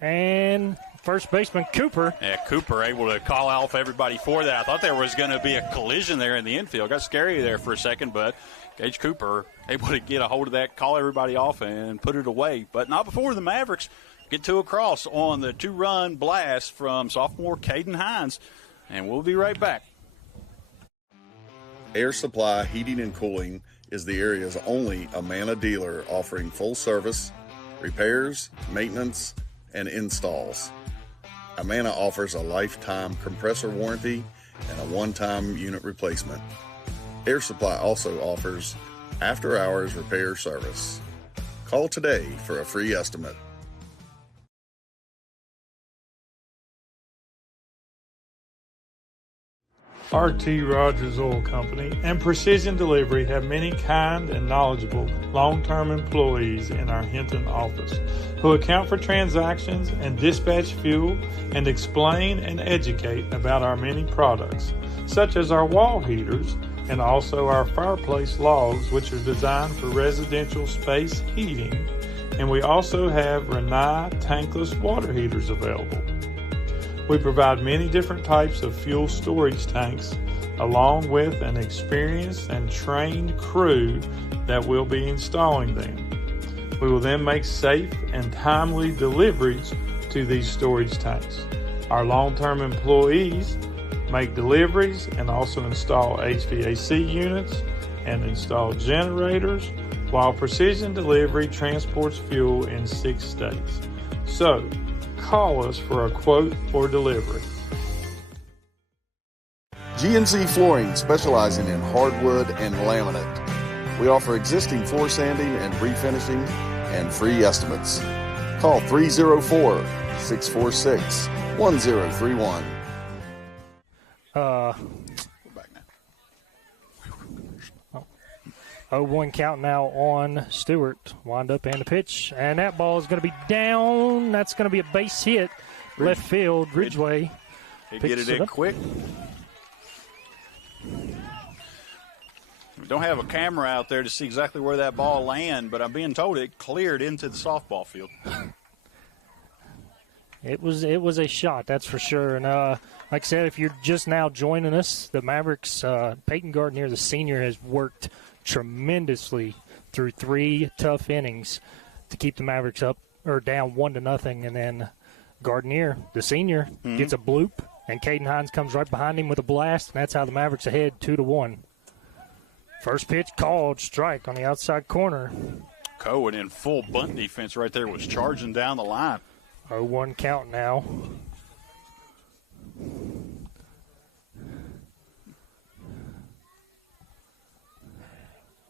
And first baseman Cooper. Yeah, Cooper able to call off everybody for that. I thought there was going to be a collision there in the infield. Got scary there for a second, but Gage Cooper able to get a hold of that, call everybody off, and put it away. But not before the Mavericks get two across on the two-run blast from sophomore Caden Hines. And we'll be right back. Air Supply Heating and Cooling is the area's only Amana dealer offering full service, repairs, maintenance, and installs. Amana offers a lifetime compressor warranty and a one-time unit replacement. Air Supply also offers after-hours repair service. Call today for a free estimate. RT Rogers Oil Company and Precision Delivery have many kind and knowledgeable long-term employees in our Hinton office who account for transactions and dispatch fuel and explain and educate about our many products, such as our wall heaters and also our fireplace logs, which are designed for residential space heating, and we also have Rinnai tankless water heaters available. We provide many different types of fuel storage tanks along with an experienced and trained crew that will be installing them. We will then make safe and timely deliveries to these storage tanks. Our long-term employees make deliveries and also install HVAC units and install generators, while Precision Delivery transports fuel in 6 states. So, call us for a quote or delivery. GNC Flooring, specializing in hardwood and laminate. We offer existing floor sanding and refinishing and free estimates. Call 304-646-1031. We're back now. 0-1 count now on Stewart. Wind up and the pitch. And that ball is going to be down. That's going to be a base hit. Left field, Ridgeway. He get it in quick. We don't have a camera out there to see exactly where that ball landed, but I'm being told it cleared into the softball field. It was a shot, that's for sure. And like I said, if you're just now joining us, the Mavericks, Peyton Gardner, the senior, has worked tremendously through 3 tough innings to keep the Mavericks up or down 1-0, and then Gardner, the senior, gets a bloop, and Caden Hines comes right behind him with a blast, and that's how the Mavericks ahead 2-1. First pitch called, strike on the outside corner. Cohen in full bunt defense right there was charging down the line. 0-1 count now.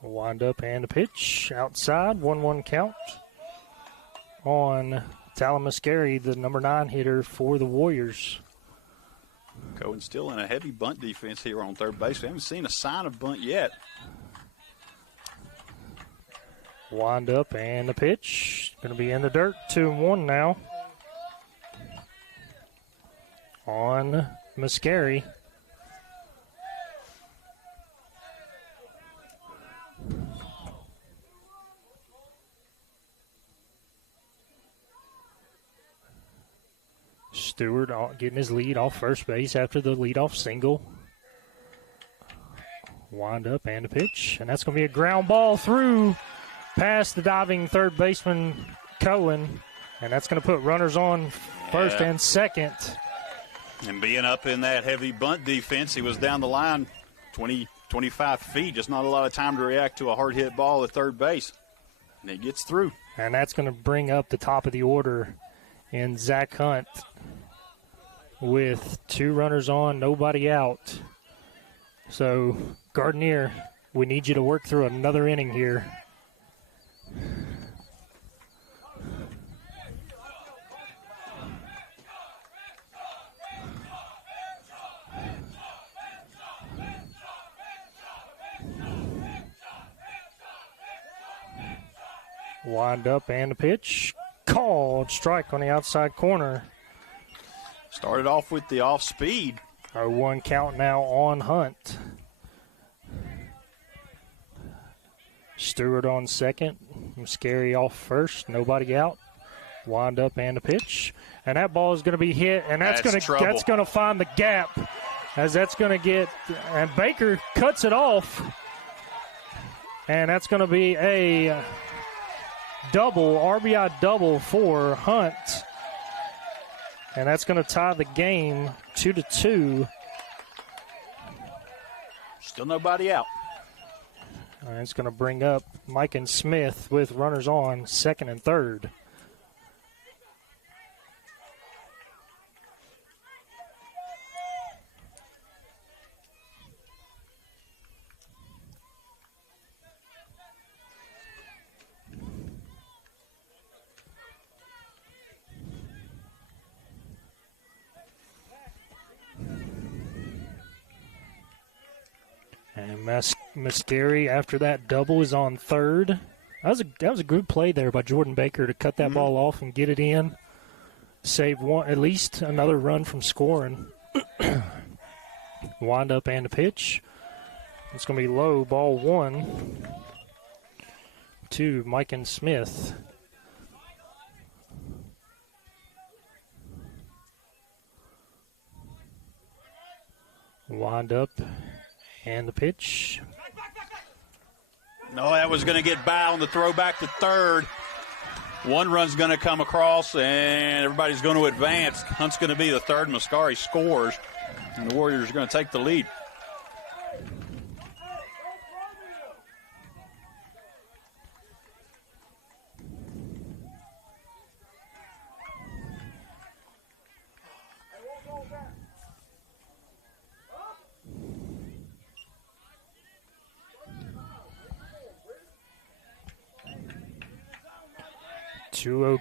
Wind up and a pitch outside. 1-1 count on Talamascari, the number 9 hitter for the Warriors. Cohen still in a heavy bunt defense here on third base. We haven't seen a sign of bunt yet. Wind up and a pitch. Going to be in the dirt. 2-1 now on Mascari. Stewart getting his lead off first base after the leadoff single. Wind up and a pitch, and that's going to be a ground ball through past the diving third baseman Cohen, and that's going to put runners on first and second. And being up in that heavy bunt defense, he was down the line 20, 25 feet. Just not a lot of time to react to a hard hit ball at third base. And it gets through. And that's going to bring up the top of the order in Zach Hunt with 2 runners on, nobody out. So, Gardner, we need you to work through another inning here. Wind up and a pitch. Called strike on the outside corner. Started off with the off speed. 0-1 count now on Hunt. Stewart on second. Scary off first. Nobody out. Wind up and a pitch. And that ball is going to be hit, and that's going trouble. to find the gap, as that's going to get, and Baker cuts it off. And that's going to be a double, RBI double for Hunt. And that's going to tie the game 2-2. Still nobody out. And it's going to bring up Mike and Smith with runners on second and third. And Mascari, after that double, is on third. That was a good play there by Jordan Baker to cut that ball off and get it in. Save one, at least another run from scoring. Wind up and a pitch. It's going to be low, ball one to Mike and Smith. Wind up and the pitch. No, that was going to get by on the throw back to third. One run's going to come across, and everybody's going to advance. Hunt's going to be the third. Mascari scores, and the Warriors are going to take the lead.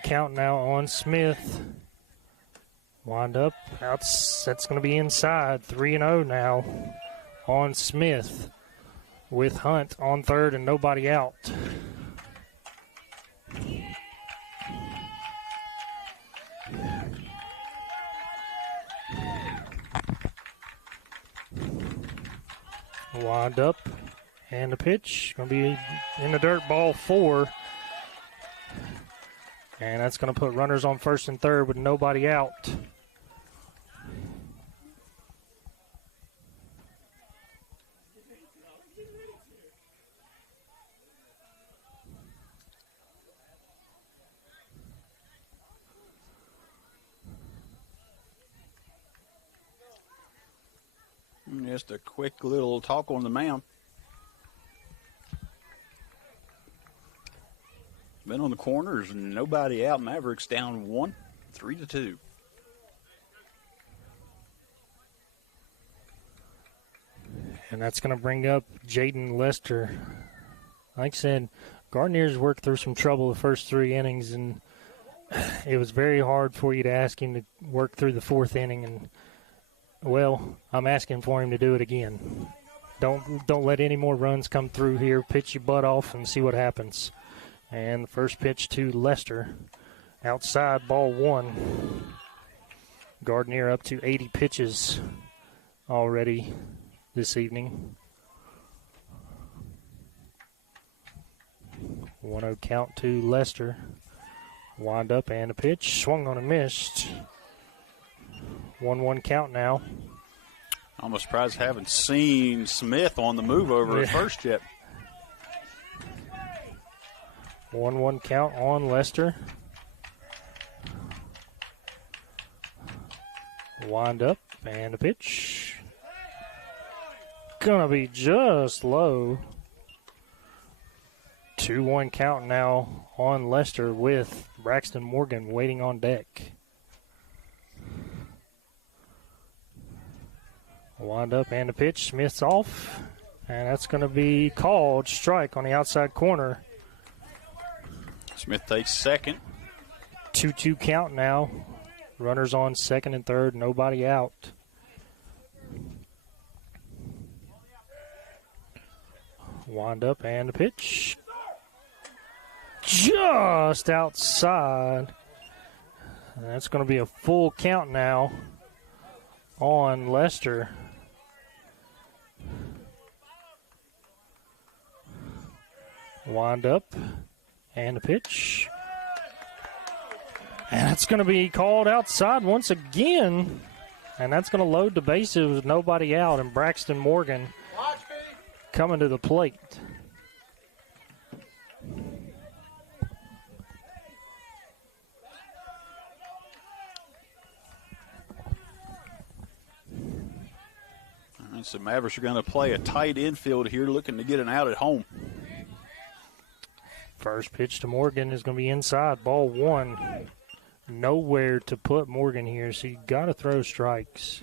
Count now on Smith. Wind up. That's going to be inside. 3-0 now on Smith with Hunt on third and nobody out. Wind up and the pitch. Going to be in the dirt, ball four. And that's going to put runners on first and third with nobody out. Just a quick little talk on the mound. Been on the corners and nobody out. Mavericks down 1, 3-2. And that's going to bring up Jaden Lester. Like I said, Gardner's worked through some trouble the first 3 innings, and it was very hard for you to ask him to work through the 4th inning. And, well, I'm asking for him to do it again. Don't let any more runs come through here. Pitch your butt off and see what happens. And the first pitch to Lester. Outside, ball one. Gardner up to 80 pitches already this evening. 1-0 count to Lester. Wind up and a pitch. Swung on and missed. 1-1 count now. I'm surprised I haven't seen Smith on the move over at first yet. 1-1 count on Lester. Wind up and a pitch. Gonna be just low. 2-1 count now on Lester with Braxton Morgan waiting on deck. Wind up and a pitch. Smith's off. And that's going to be called strike on the outside corner. Smith takes second. 2-2 count now. Runners on second and third. Nobody out. Wind up and a pitch. Just outside. And that's going to be a full count now on Lester. Wind up and a pitch. And that's going to be called outside once again. And that's going to load the bases with nobody out. And Braxton Morgan coming to the plate. All right, so Mavericks are going to play a tight infield here, looking to get an out at home. First pitch to Morgan is going to be inside, ball one. Nowhere to put Morgan here, so you got to throw strikes.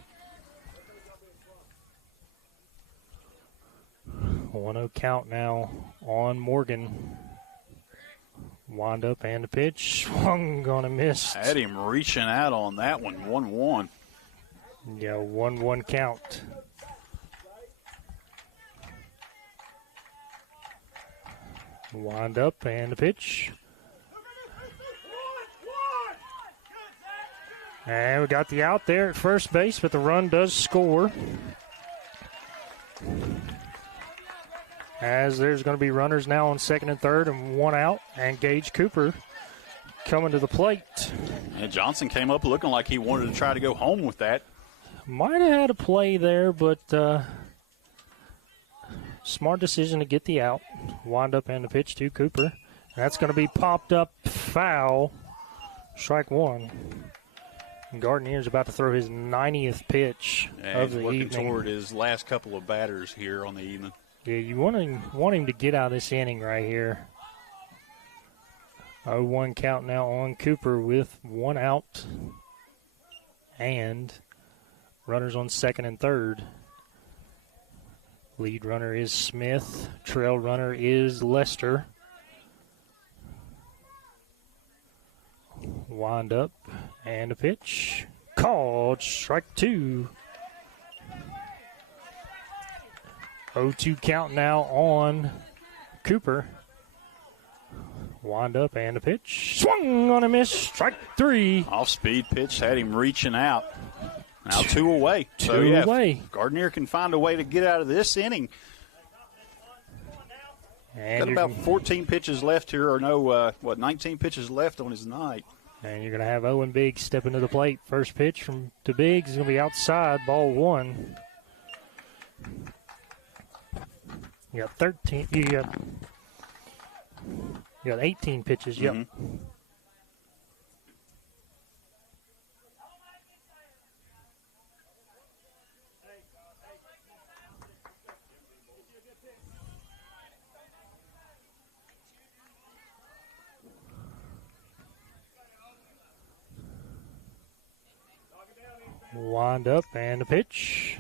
1-0 count now on Morgan. Wind up and the pitch. Swung, gonna miss. Had him reaching out on that one, 1-1. Yeah, 1-1 count. Wind up and the pitch. And we got the out there at first base, but the run does score. As there's going to be runners now on second and third and one out, and Gage Cooper coming to the plate. And Johnson came up looking like he wanted to try to go home with that. Might have had a play there, but smart decision to get the out. Wind up and the pitch to Cooper. And that's going to be popped up foul. Strike one. And Gardner's about to throw his 90th pitch of the looking evening. Toward his last couple of batters here on the evening. Yeah, you want him to get out of this inning right here. 0-1 count now on Cooper with one out. And runners on second and third. Lead runner is Smith. Trail runner is Lester. Wind up and a pitch. Called strike two. 0-2 count now on Cooper. Wind up and a pitch. Swung on a miss. Strike three. Off-speed pitch had him reaching out. Now two away. Two away. Gardner can find a way to get out of this inning. And got about 14 pitches left here, or no, 19 pitches left on his night. And you're going to have Owen Biggs stepping to the plate. First pitch to Biggs is going to be outside, ball one. You got 13. You got 18 pitches. Yep. Mm-hmm. Wind up and a pitch.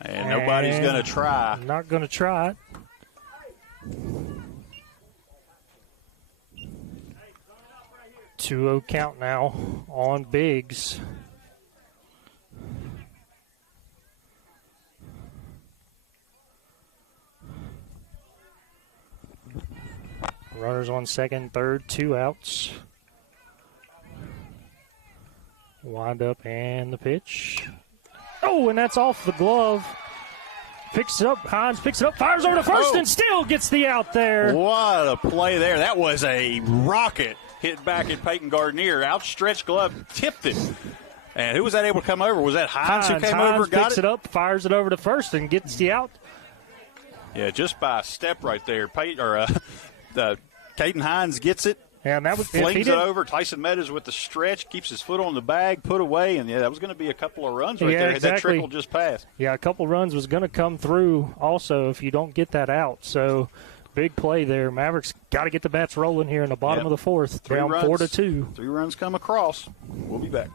And nobody's going to try. Not going to try it. Two-0 count now on Biggs. Runners on second, third, two outs. Wind up and the pitch. Oh, and that's off the glove. Picks it up. Hines picks it up, fires over to first, and still gets the out there. What a play there. That was a rocket hit back at Peyton Gardner. Outstretched glove, tipped it. And who was that able to come over? Was that Hines who came over, got picks it up, fires it over to first, and gets the out. Yeah, just by a step right there. Caden Hines gets it. Yeah, and that was flings it over. Tyson Meadows with the stretch, keeps his foot on the bag, put away, and that was going to be a couple of runs right there. Exactly. That trickle just passed. Yeah, a couple runs was going to come through also if you don't get that out. So big play there. Mavericks got to get the bats rolling here in the bottom of the fourth. Down 4-2. 3 runs come across. We'll be back.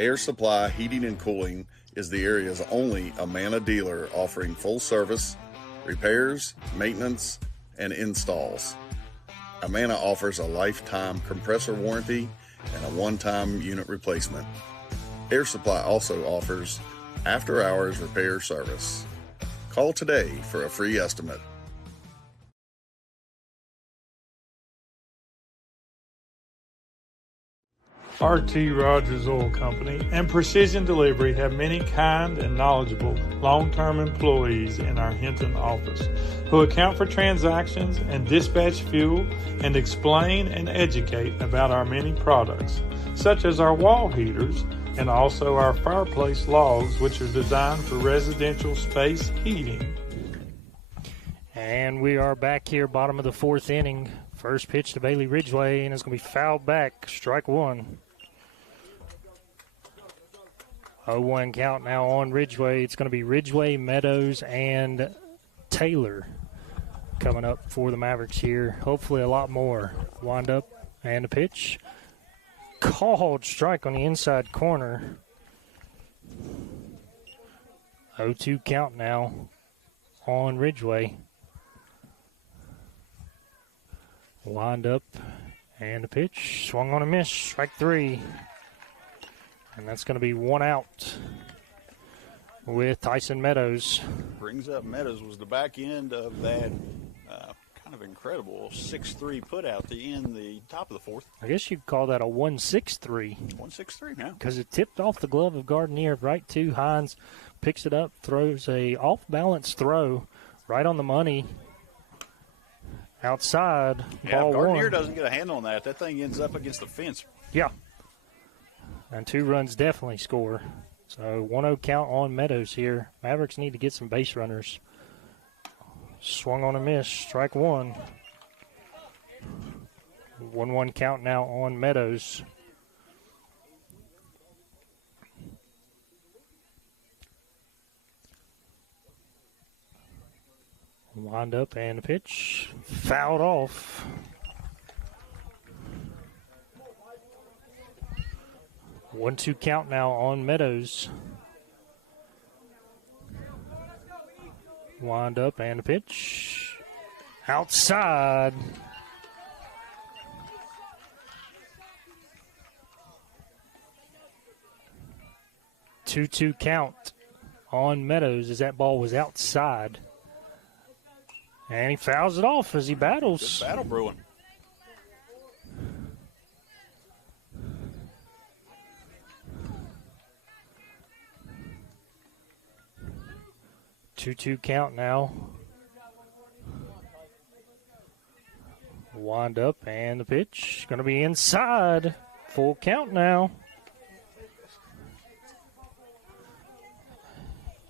Air Supply Heating and Cooling is the area's only Amana dealer offering full service, repairs, maintenance, and installs. Amana offers a lifetime compressor warranty and a one-time unit replacement. Air Supply also offers after-hours repair service. Call today for a free estimate. RT Rogers Oil Company and Precision Delivery have many kind and knowledgeable long-term employees in our Hinton office who account for transactions and dispatch fuel and explain and educate about our many products, such as our wall heaters and also our fireplace logs, which are designed for residential space heating. And we are back here, bottom of the fourth inning. First pitch to Bailey Ridgeway, and it's going to be fouled back. Strike one. 0-1 count now on Ridgeway. It's going to be Ridgeway, Meadows, and Taylor coming up for the Mavericks here. Hopefully a lot more. Wind up and a pitch. Called strike on the inside corner. 0-2 count now on Ridgeway. Wind up and a pitch. Swung on a miss. Strike three. And that's going to be one out with Tyson Meadows. Brings up Meadows was the back end of that kind of incredible 6-3 put out to end the top of the fourth. I guess you'd call that a 1-6-3. 1-6-3 now. Because it tipped off the glove of Gardenier right to Hines. Picks it up, throws a off-balance throw right on the money. Outside, yeah, ball Gardenier one. doesn't get a handle on that. That thing ends up against the fence. Yeah. And 2 runs definitely score. So 1-0 count on Meadows here. Mavericks need to get some base runners. Swung on a miss. Strike one. 1-1 count now on Meadows. Wind up and a pitch. Fouled off. One-two count now on Meadows. Wind up and a pitch. Outside. Two-two count on Meadows as that ball was outside. And he fouls it off as he battles. Good battle brewing. Two-two count now. Wind up and the pitch. Going to be inside. Full count now.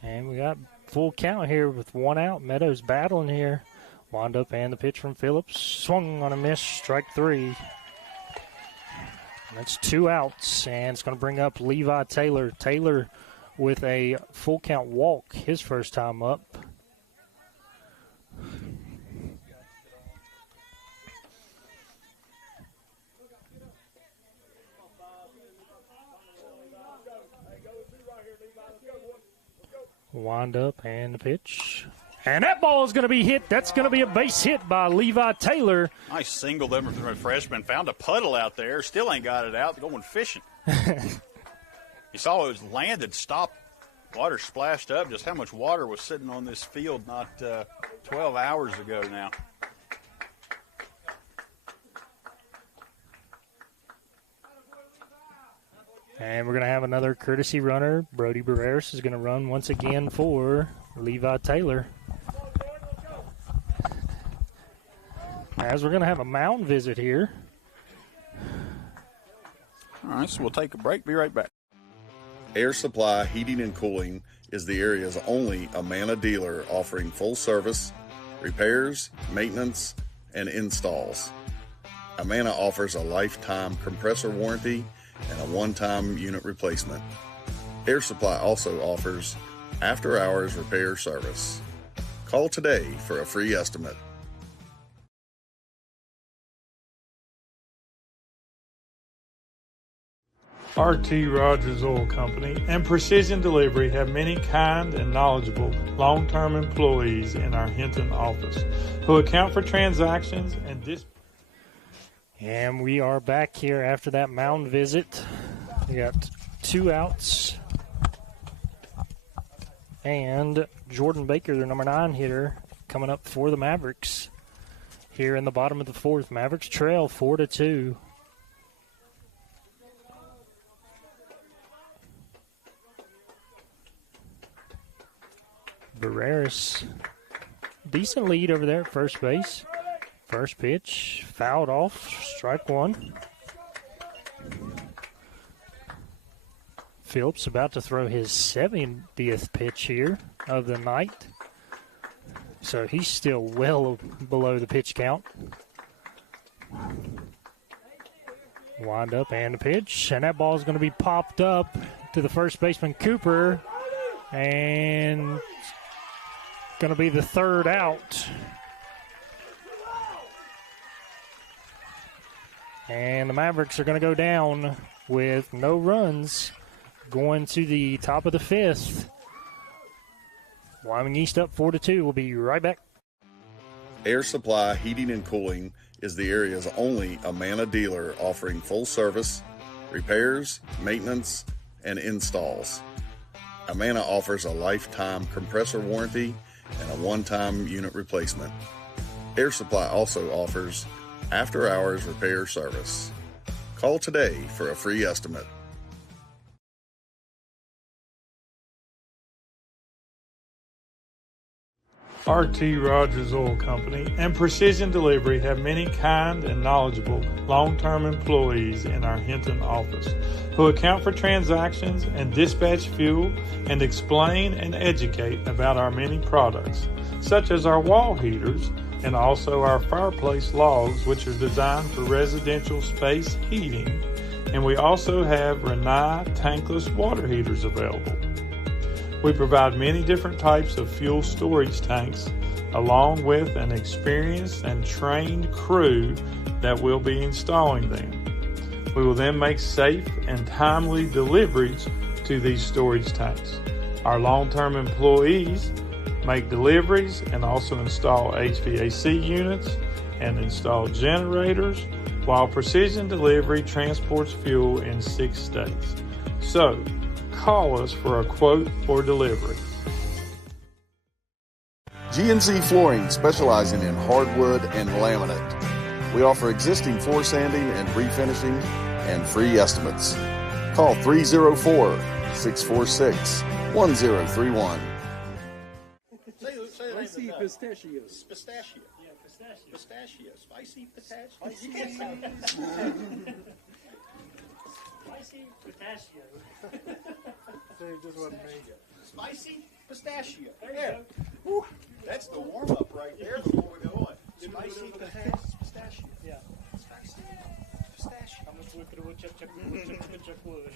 And we got full count here with one out. Meadows battling here. Wind up and the pitch from Phillips. Swung on a miss. Strike three. That's 2 outs. And it's going to bring up Levi Taylor. Taylor with a full count walk his first time up. Wind up and the pitch. And that ball is going to be hit. That's going to be a base hit by Levi Taylor. Nice single there from a freshman. Found a puddle out there. Still ain't got it out. Going fishing. You saw it was landed, stopped. Water splashed up. Just how much water was sitting on this field not 12 hours ago now. And we're going to have another courtesy runner. Brody Barreras is going to run once again for Levi Taylor. As we're going to have a mound visit here. All right, so we'll take a break. Be right back. Air Supply Heating and Cooling is the area's only Amana dealer offering full service, repairs, maintenance, and installs. Amana offers a lifetime compressor warranty and a one-time unit replacement. Air Supply also offers after-hours repair service. Call today for a free estimate. RT Rogers Oil Company and Precision Delivery have many kind and knowledgeable long-term employees in our Hinton office who account for transactions and And we are back here after that mound visit. We got 2 outs. And Jordan Baker, their number 9 hitter, coming up for the Mavericks here in the bottom of the fourth. Mavericks trail 4-2. Barreras, decent lead over there at first base. First pitch, fouled off, strike one. Phillips about to throw his 70th pitch here of the night. So he's still well below the pitch count. Wind up and a pitch, and that ball is going to be popped up to the first baseman Cooper, and going to be the third out. And the Mavericks are going to go down with no runs going to the top of the fifth. Wyoming East up 4-2. We'll be right back. Air Supply Heating and Cooling is the area's only Amana dealer offering full service, repairs, maintenance, and installs. Amana offers a lifetime compressor warranty and a one-time unit replacement. Air Supply also offers after-hours repair service. Call today for a free estimate. RT Rogers Oil Company and Precision Delivery have many kind and knowledgeable long-term employees in our Hinton office who account for transactions and dispatch fuel and explain and educate about our many products, such as our wall heaters and also our fireplace logs, which are designed for residential space heating, and we also have Renai tankless water heaters available. We provide many different types of fuel storage tanks along with an experienced and trained crew that will be installing them. We will then make safe and timely deliveries to these storage tanks. Our long-term employees make deliveries and also install HVAC units and install generators, while Precision Delivery transports fuel in 6 states. So, call us for a quote or delivery. GNC Flooring, specializing in hardwood and laminate. We offer existing floor sanding and refinishing and free estimates. Call 304-646-1031. Spicy pistachios. Pistachio. Yeah, pistachio. Pistachio. Spicy pistachio. Spicy pistachio. Just wasn't me. Spicy pistachio. There. Whew. That's the warm-up right there before we go on. Spicy pistachio. Yeah. Spicy pistachio. I'm going to look at woodchuck wood.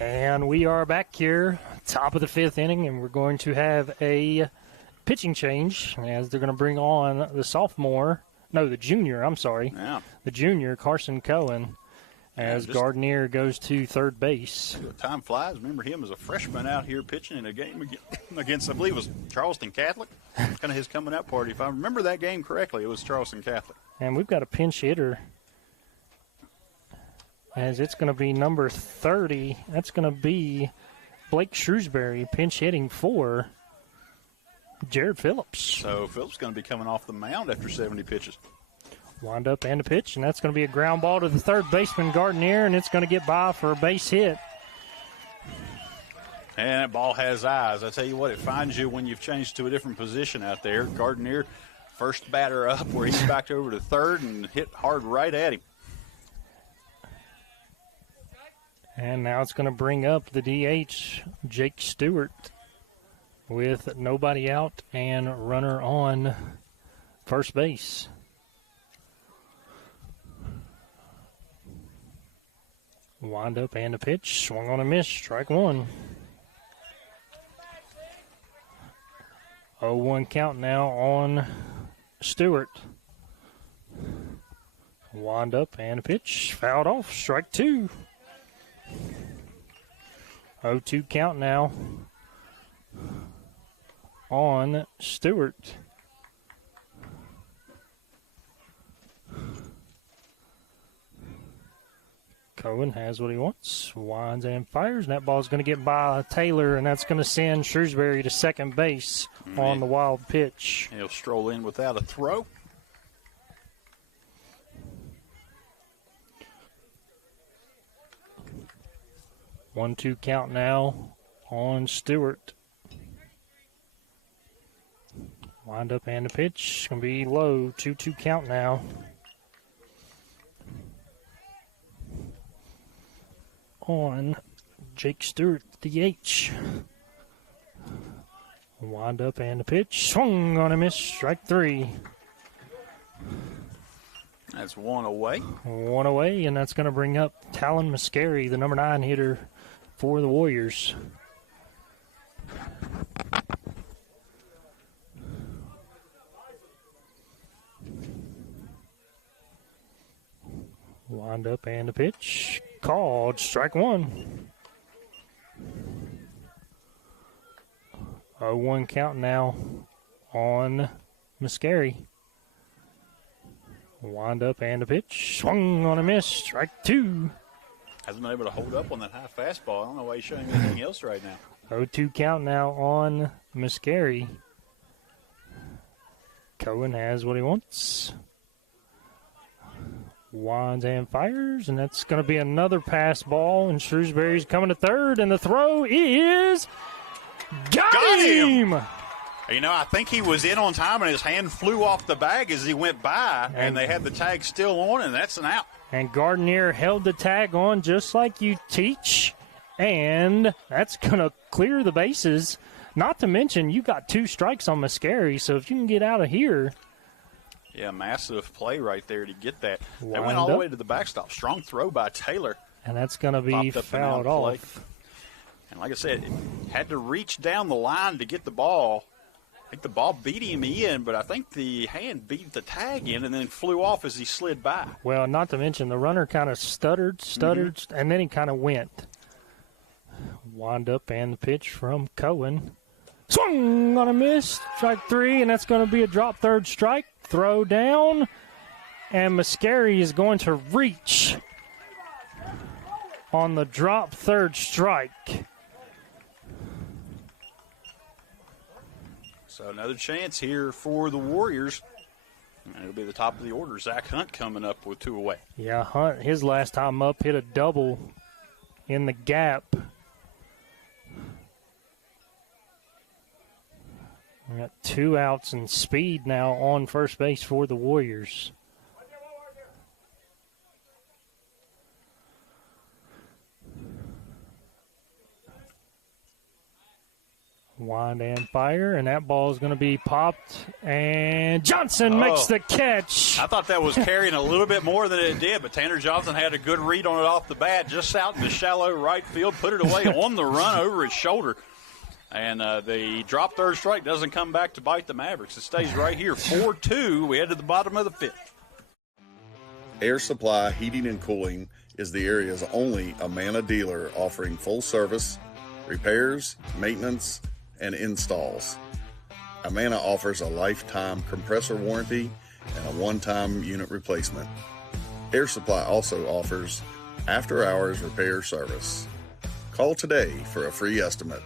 And we are back here, top of the 5th inning, and we're going to have a pitching change as they're going to bring on the junior, Yeah. the junior, Carson Cohen, as Gardner goes to third base. Time flies. Remember him as a freshman out here pitching in a game against, I believe it was Charleston Catholic. Kind of his coming out party. If I remember that game correctly, it was Charleston Catholic. And we've got a pinch hitter, as it's going to be number 30. That's going to be Blake Shrewsbury, pinch hitting for Jared Phillips. So Phillips going to be coming off the mound after 70 pitches. Wind up and a pitch, and that's going to be a ground ball to the third baseman, Gardner, and it's going to get by for a base hit. And that ball has eyes. I tell you what, it finds you when you've changed to a different position out there. Gardner, first batter up, where he's backed over to third and hit hard right at him. And now it's going to bring up the DH, Jake Stewart, with nobody out and runner on first base. Wind up and a pitch, swung on a miss, strike one. 0-1 count now on Stewart. Wind up and a pitch, fouled off, strike two. 0-2 count now on Stewart. Cohen has what he wants, winds and fires, and that ball's going to get by Taylor, and that's going to send Shrewsbury to second base on the wild pitch. He'll stroll in without a throw. 1-2 count now on Stewart. Wind up and the pitch. Going to be low. 2-2 count now. On Jake Stewart, DH. Wind up and the pitch. Swung on a miss. Strike 3. That's one away. One away, and that's going to bring up Talon Mascari, the number 9 hitter for the Warriors. Wind up and the pitch. Called. Strike 1. 0-1 count now on Mascari. Wind up and the pitch. Swung on a miss. Strike 2. Hasn't been able to hold up on that high fastball. I don't know why he's showing anything else right now. 0-2 count now on Mascari. Cohen has what he wants. Winds and fires, and that's going to be another pass ball, and Shrewsbury's coming to third, and the throw is got him! You know, I think he was in on time, and his hand flew off the bag as he went by, and they had the tag still on, and that's an out. And Gardner held the tag on just like you teach, and that's going to clear the bases. Not to mention, you got 2 strikes on Mascari, so if you can get out of here. Yeah, massive play right there to get that. They Wind went all the up. way to the backstop. Strong throw by Taylor. And that's going to be Popped up and fouled out of play. off. And like I said, had to reach down the line to get the ball. I think the ball beat him in, but I think the hand beat the tag in and then flew off as he slid by. Well, not to mention the runner kind of stuttered, and then he kind of went. Wind up and the pitch from Cohen. Swung on a miss. Strike 3, and that's going to be a drop third strike. Throw down, and Mascari is going to reach on the drop third strike. So another chance here for the Warriors. And it'll be the top of the order. Zach Hunt coming up with 2 away. Yeah, Hunt, his last time up, hit a double in the gap. We got 2 outs and speed now on first base for the Warriors. Wind and fire, and that ball is going to be popped, and Johnson makes the catch. I thought that was carrying a little bit more than it did, but Tanner Johnson had a good read on it off the bat, just out in the shallow right field, put it away on the run over his shoulder. And the drop third strike doesn't come back to bite the Mavericks. It stays right here, 4-2. We head to the bottom of the 5th. Air Supply Heating and Cooling is the area's only Amana dealer offering full service, repairs, maintenance, and installs. Amana offers a lifetime compressor warranty and a one-time unit replacement. Air Supply also offers after-hours repair service. Call today for a free estimate.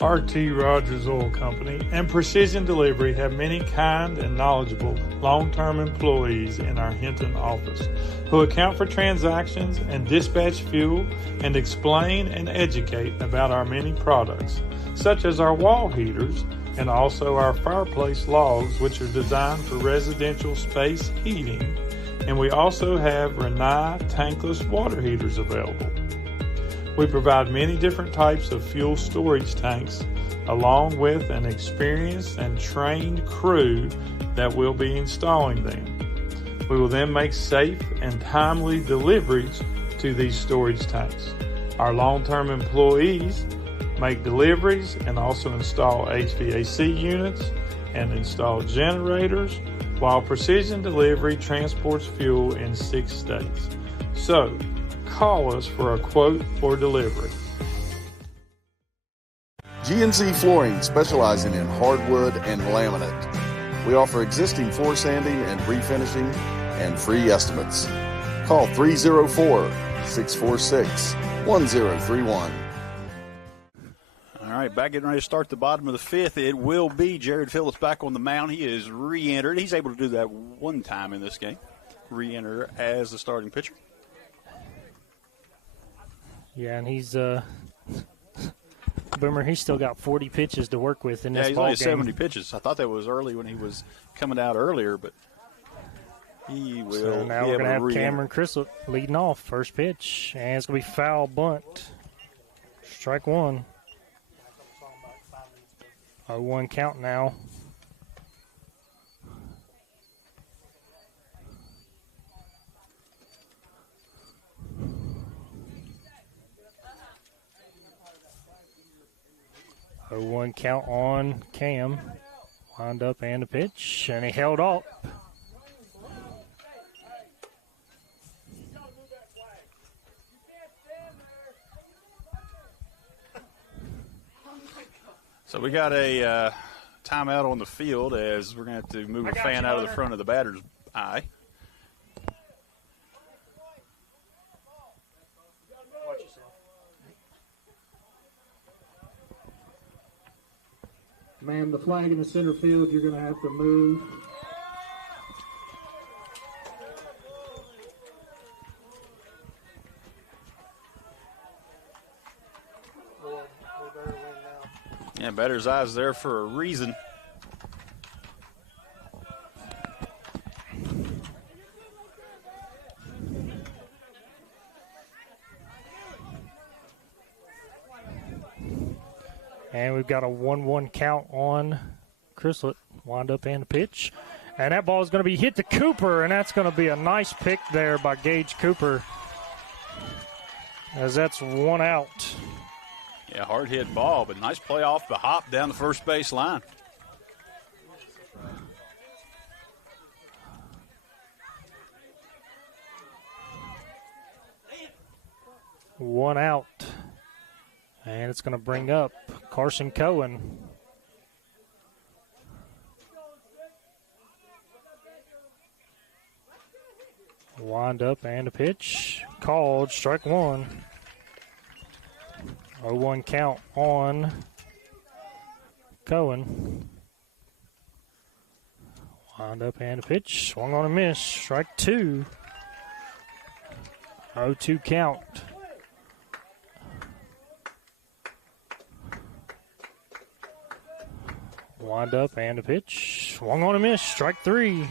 RT Rogers Oil Company and Precision Delivery have many kind and knowledgeable long-term employees in our Hinton office who account for transactions and dispatch fuel and explain and educate about our many products, such as our wall heaters and also our fireplace logs, which are designed for residential space heating, and we also have Renai tankless water heaters available. We provide many different types of fuel storage tanks along with an experienced and trained crew that will be installing them. We will then make safe and timely deliveries to these storage tanks. Our long-term employees make deliveries and also install HVAC units and install generators, while Precision Delivery transports fuel in 6 states. So, call us for a quote for delivery. GNC Flooring, specializing in hardwood and laminate. We offer existing floor sanding and refinishing and free estimates. Call 304-646-1031. All right, back getting ready to start the bottom of the fifth. It will be Jared Phillips back on the mound. He is re-entered. He's able to do that one time in this game, re-enter as the starting pitcher. Yeah, and he's Boomer. He's still got 40 pitches to work with in this he's ball only game. 70 pitches. I thought that was early when he was coming out earlier, but he will. So now we're going to have Cameron Chrysler leading off first pitch, and it's going to be foul bunt. Strike one. 0-1 count now. One count on Cam. Wind up and a pitch, and he held up. So we got a timeout on the field as we're going to have to move a fan out of the front of the batter's eye. Ma'am, the flag in the center field, you're going to have to move. Yeah, batter's eye's there for a reason. And we've got a 1-1 count on Chrysler. Wind up and a pitch. And that ball is going to be hit to Cooper, and that's going to be a nice pick there by Gage Cooper, as that's one out. Yeah, hard hit ball, but nice play off the hop down the first base line. One out. And it's going to bring up Carson Cohen. Wind up and a pitch. Called, strike one. 0-1 count on Cohen. Wind up and a pitch. Swung on a miss. Strike two. 0-2 count. Wind up and a pitch. Swung on a miss. Strike three.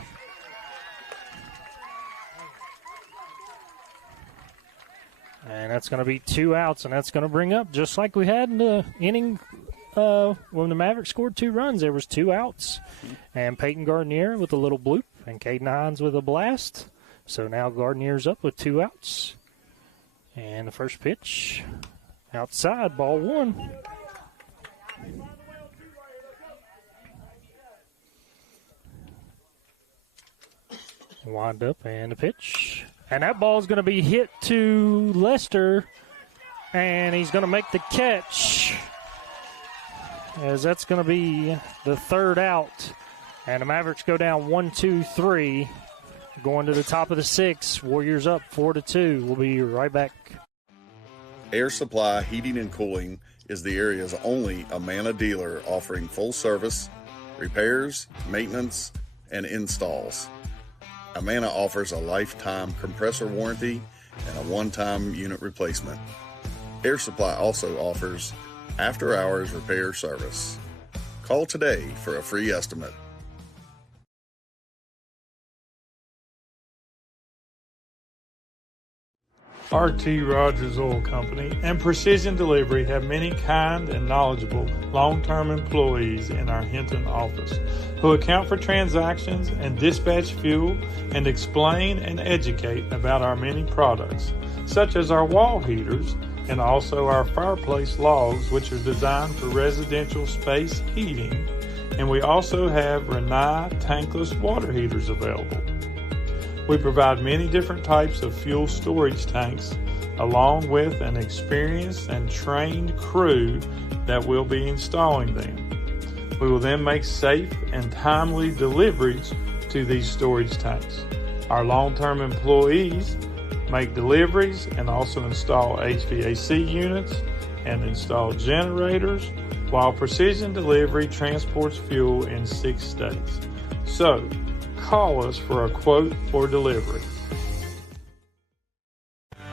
And that's going to be 2 outs, and that's going to bring up, just like we had in the inning when the Mavericks scored 2 runs, there was 2 outs. And Peyton Gardner with a little bloop, and Caden Hines with a blast. So now Gardner's up with 2 outs. And the first pitch, outside, ball one. Wind up and a pitch. And that ball is going to be hit to Lester, and he's going to make the catch, as that's going to be the 3rd out. And the Mavericks go down 1-2-3, going to the top of the 6th. Warriors up 4-2. We'll be right back. Air Supply Heating and Cooling is the area's only Amana dealer offering full service, repairs, maintenance, and installs. Amana offers a lifetime compressor warranty and a one-time unit replacement. Air Supply also offers after-hours repair service. Call today for a free estimate. RT Rogers Oil Company and Precision Delivery have many kind and knowledgeable long-term employees in our Hinton office who account for transactions and dispatch fuel and explain and educate about our many products, such as our wall heaters and also our fireplace logs, which are designed for residential space heating, and we also have Rinnai tankless water heaters available. We provide many different types of fuel storage tanks, along with an experienced and trained crew that will be installing them. We will then make safe and timely deliveries to these storage tanks. Our long-term employees make deliveries and also install HVAC units and install generators, while Precision Delivery transports fuel in 6 states. So, call us for a quote for delivery.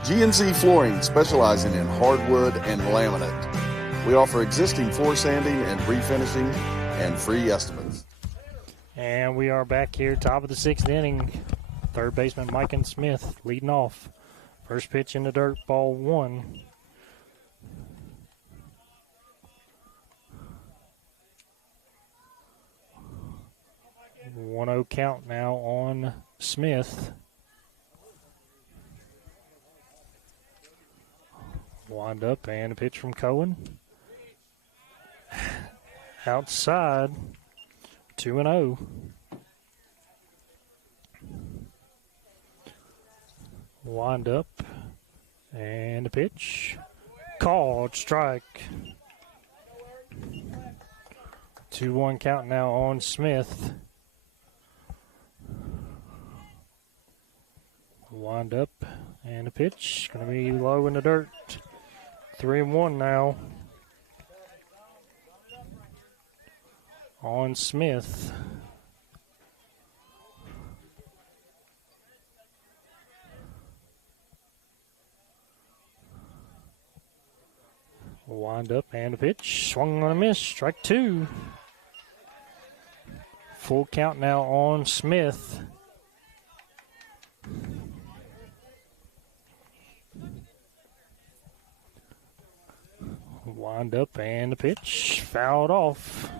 GNC Flooring, specializing in hardwood and laminate. We offer existing floor sanding and refinishing and free estimates. And we are back here, top of the 6th inning. Third baseman Mike Smith leading off. First pitch in the dirt, ball 1. One 1-0 count now on Smith. Wind up and a pitch from Cohen. Outside, 2-0. Wind up and a pitch. Called strike. 2-1 count now on Smith. Wind up and a pitch. Going to be low in the dirt. 3-1 now on Smith. Wind up and a pitch. Swung on a miss. Strike 2. Full count now on Smith. Wind up and a pitch. Fouled off.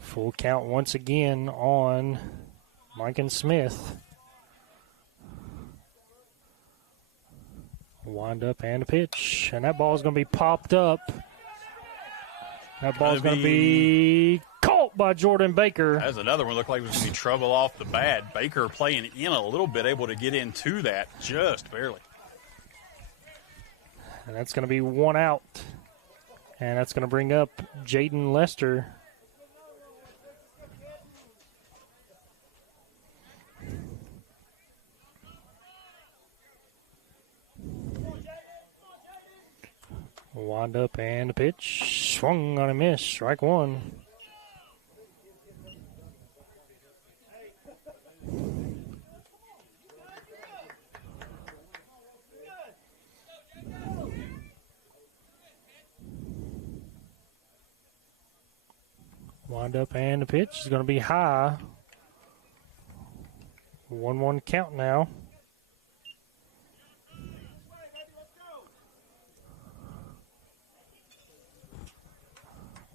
Full count once again on Mike Smith. Wind up and a pitch. And that ball's going to be popped up. That ball's going to be caught by Jordan Baker. That's another one. Looked like it was going to be trouble off the bat. Baker playing in a little bit, able to get into that just barely. And that's going to be 1 out. And that's going to bring up Jaden Lester. Wind up and a pitch. Swung on a miss. Strike 1. Wind up and a pitch is going to be high. 1-1 count now.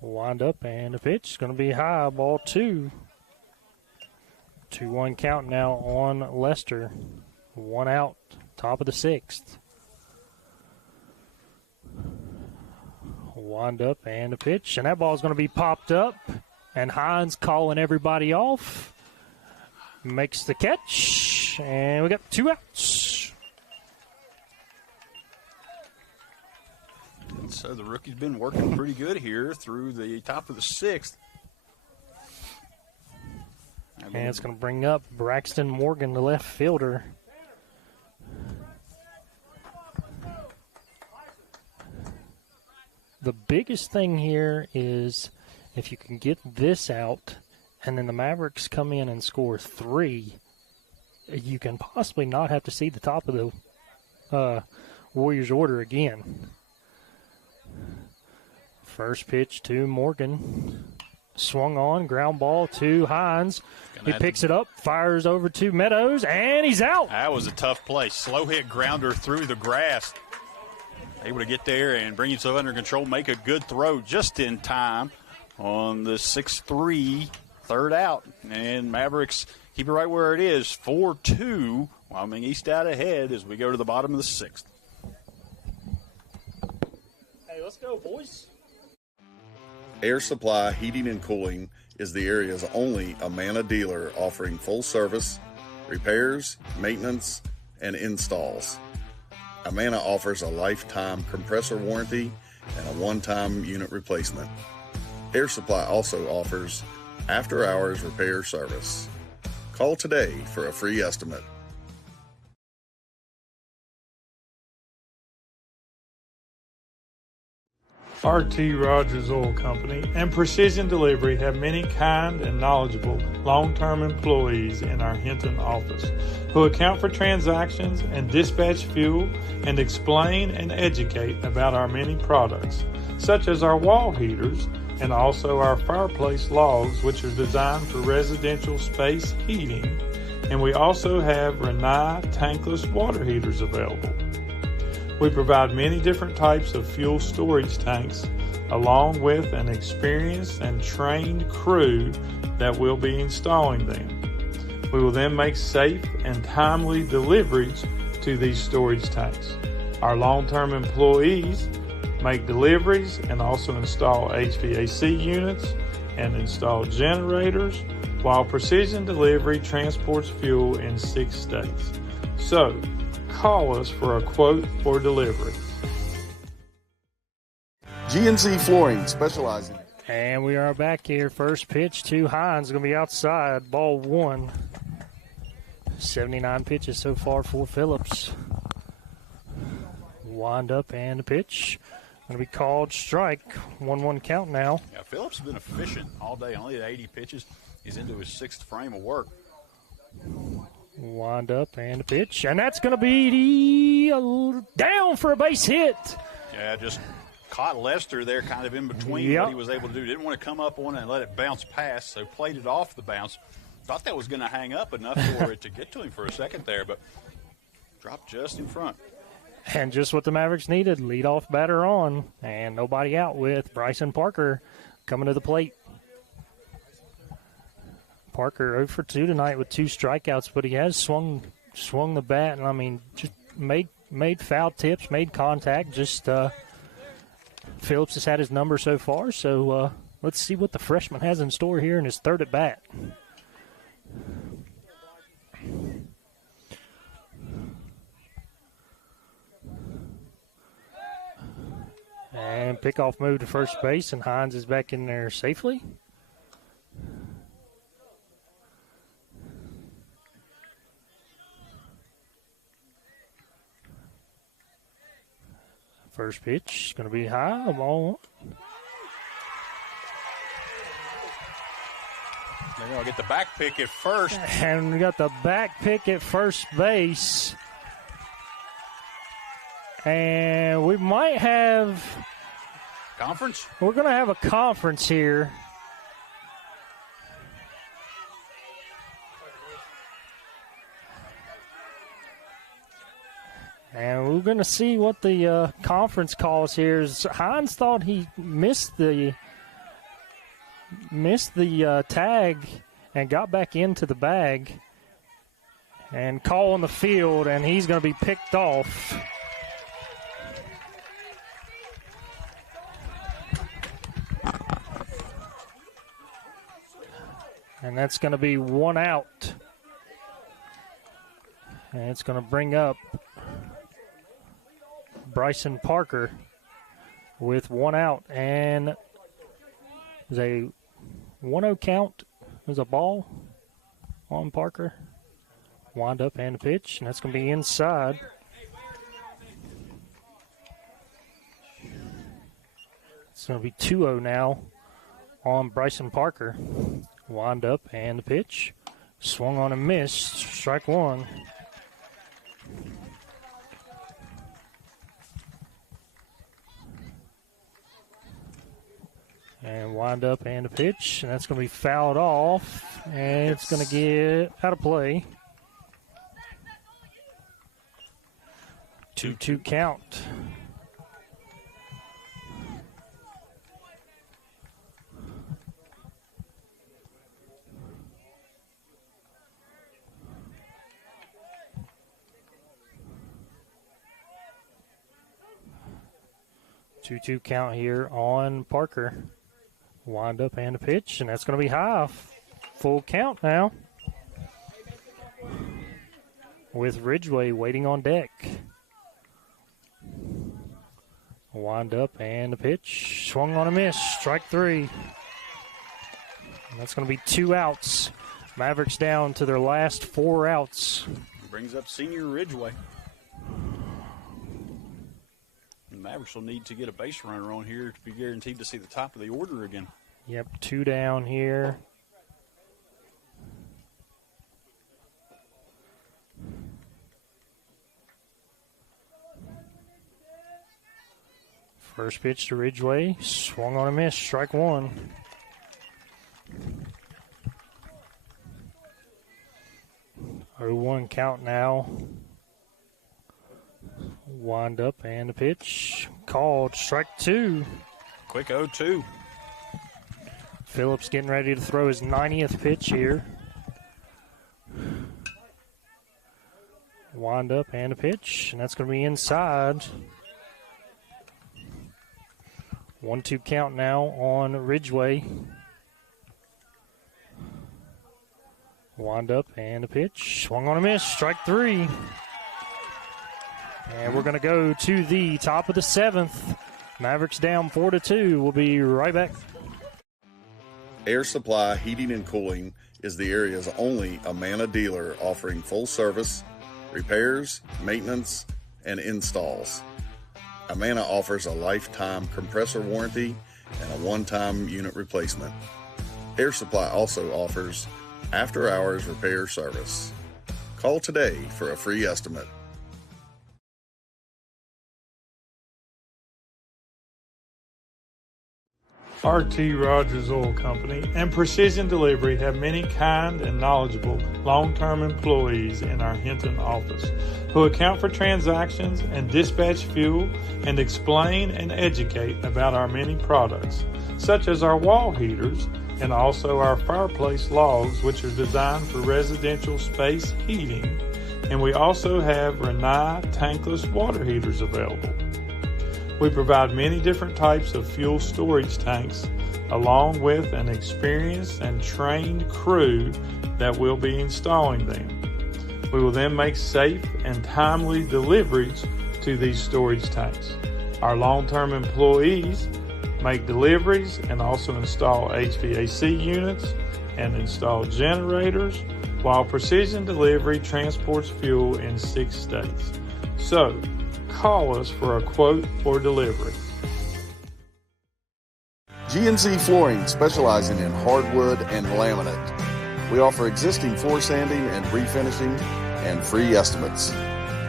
Wind up and a pitch is going to be high. Ball 2. 2-1 count now on Lester. 1 out. Top of the 6th. Wind up and a pitch. And that ball is going to be popped up. And Hines calling everybody off. Makes the catch. And we got 2 outs. So the rookie's been working pretty good here through the top of the 6th. And it's going to bring up Braxton Morgan, the left fielder. The biggest thing here is if you can get this out and then the Mavericks come in and score 3, you can possibly not have to see the top of the Warriors order again. First pitch to Morgan. Swung on, ground ball to Hines. He picks it up, fires over to Meadows, and he's out. That was a tough play. Slow hit grounder through the grass. Able to get there and bring himself under control, make a good throw just in time on the 6-3 third out. And Mavericks keep it right where it is, 4-2. Wyoming East out ahead as we go to the bottom of the 6th. Hey, let's go, boys. Air Supply Heating and Cooling is the area's only Amana dealer offering full service, repairs, maintenance, and installs. Amana offers a lifetime compressor warranty and a one-time unit replacement. Air Supply also offers after-hours repair service. Call today for a free estimate. RT Rogers Oil Company and Precision Delivery have many kind and knowledgeable long-term employees in our Hinton office who account for transactions and dispatch fuel and explain and educate about our many products, such as our wall heaters and also our fireplace logs, which are designed for residential space heating, and we also have Renai tankless water heaters available. We provide many different types of fuel storage tanks along with an experienced and trained crew that will be installing them. We will then make safe and timely deliveries to these storage tanks. Our long-term employees make deliveries and also install HVAC units and install generators, while Precision Delivery transports fuel in 6 states. So, call us for a quote for delivery. GNC Flooring, specializing. And we are back here. First pitch to Hines. Going to be outside. Ball 1. 79 pitches so far for Phillips. Wind up and a pitch. Going to be called strike. 1-1 count now. Yeah, Phillips has been efficient all day. Only at 80 pitches. He's into his 6th frame of work. Wind up and a pitch. And that's going to be down for a base hit. Yeah, just caught Lester there kind of in between what he was able to do. Didn't want to come up on it and let it bounce past, so played it off the bounce. Thought that was going to hang up enough for it to get to him for a second there, but dropped just in front. And just what the Mavericks needed, leadoff batter on, and nobody out with Bryson Parker coming to the plate. Parker 0 for 2 tonight with 2 strikeouts, but he has swung the bat, and I mean, just made foul tips, made contact. Just Phillips has had his number so far, so let's see what the freshman has in store here in his 3rd at bat. And pickoff move to first base, and Hines is back in there safely. First pitch is going to be high, a ball 1. They're going to get the back pick at first. And we got the back pick at first base. And we might have... Conference? We're going to have a conference here. And we're going to see what the conference calls here. Hines thought he missed the tag and got back into the bag. And call on the field, and he's going to be picked off. And that's going to be 1 out. And it's going to bring up Bryson Parker with 1 out. And there's a 1-0 count. There's a ball on Parker. Wind up and a pitch, and that's going to be inside. It's going to be 2-0 now on Bryson Parker. Wind up and the pitch. Swung on and missed. Strike 1. And wind up and a pitch. And that's going to be fouled off. And it's going to get out of play. 2-2 count. Two count here on Parker. Wind up and a pitch, and that's going to be high. Full count now. With Ridgway waiting on deck. Wind up and a pitch. Swung on a miss. Strike 3. And that's going to be 2 outs. Mavericks down to their last 4 outs. Brings up senior Ridgeway. The Mavericks will need to get a base runner on here to be guaranteed to see the top of the order again. Yep, 2 down here. First pitch to Ridgeway. Swung on a miss. Strike 1. Oh, 1 count now. Wind up and a pitch. Called. Strike 2. Quick 0-2. Phillips getting ready to throw his 90th pitch here. Wind up and a pitch. And that's going to be inside. 1-2 count now on Ridgeway. Wind up and a pitch. Swung on a miss. Strike 3. And we're going to go to the top of the 7th. Mavericks down 4-2. We'll be right back. Air Supply Heating and Cooling is the area's only Amana dealer offering full service, repairs, maintenance, and installs. Amana offers a lifetime compressor warranty and a one-time unit replacement. Air Supply also offers after-hours repair service. Call today for a free estimate. RT Rogers Oil Company and Precision Delivery have many kind and knowledgeable long-term employees in our Hinton office who account for transactions and dispatch fuel and explain and educate about our many products, such as our wall heaters and also our fireplace logs, which are designed for residential space heating, and we also have Renai tankless water heaters available. We provide many different types of fuel storage tanks along with an experienced and trained crew that will be installing them. We will then make safe and timely deliveries to these storage tanks. Our long-term employees make deliveries and also install HVAC units and install generators, while Precision Delivery transports fuel in 6 states. So, call us for a quote or delivery. GNC Flooring, specializing in hardwood and laminate. We offer existing floor sanding and refinishing and free estimates.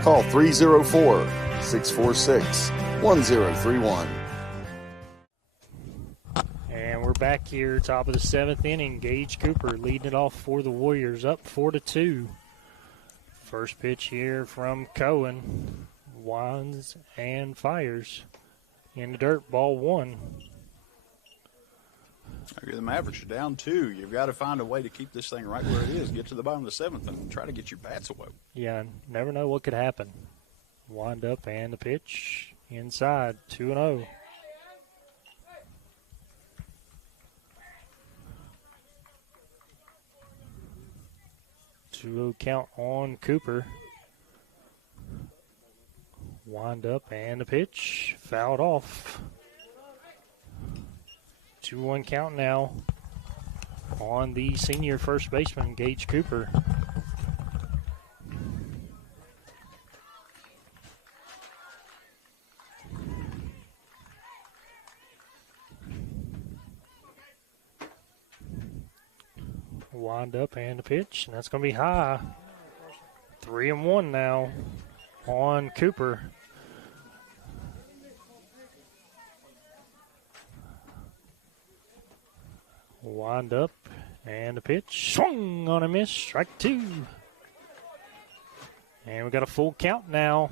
Call 304-646-1031. And we're back here, top of the 7th inning. Gage Cooper leading it off for the Warriors, up 4-2. First pitch here from Cohen. Winds and fires in the dirt. Ball 1. The Mavericks are down 2. You've got to find a way to keep this thing right where it is. Get to the bottom of the 7th and try to get your bats away. Yeah, never know what could happen. Wind up and the pitch inside. 2-0. Two count on Cooper. Wind up and the pitch. Fouled off. 2-1 count now on the senior first baseman, Gage Cooper. Wind up and the pitch, and that's going to be high. 3-1 now on Cooper. Wind up and a pitch. Swung on a miss. Strike 2. And we got a full count now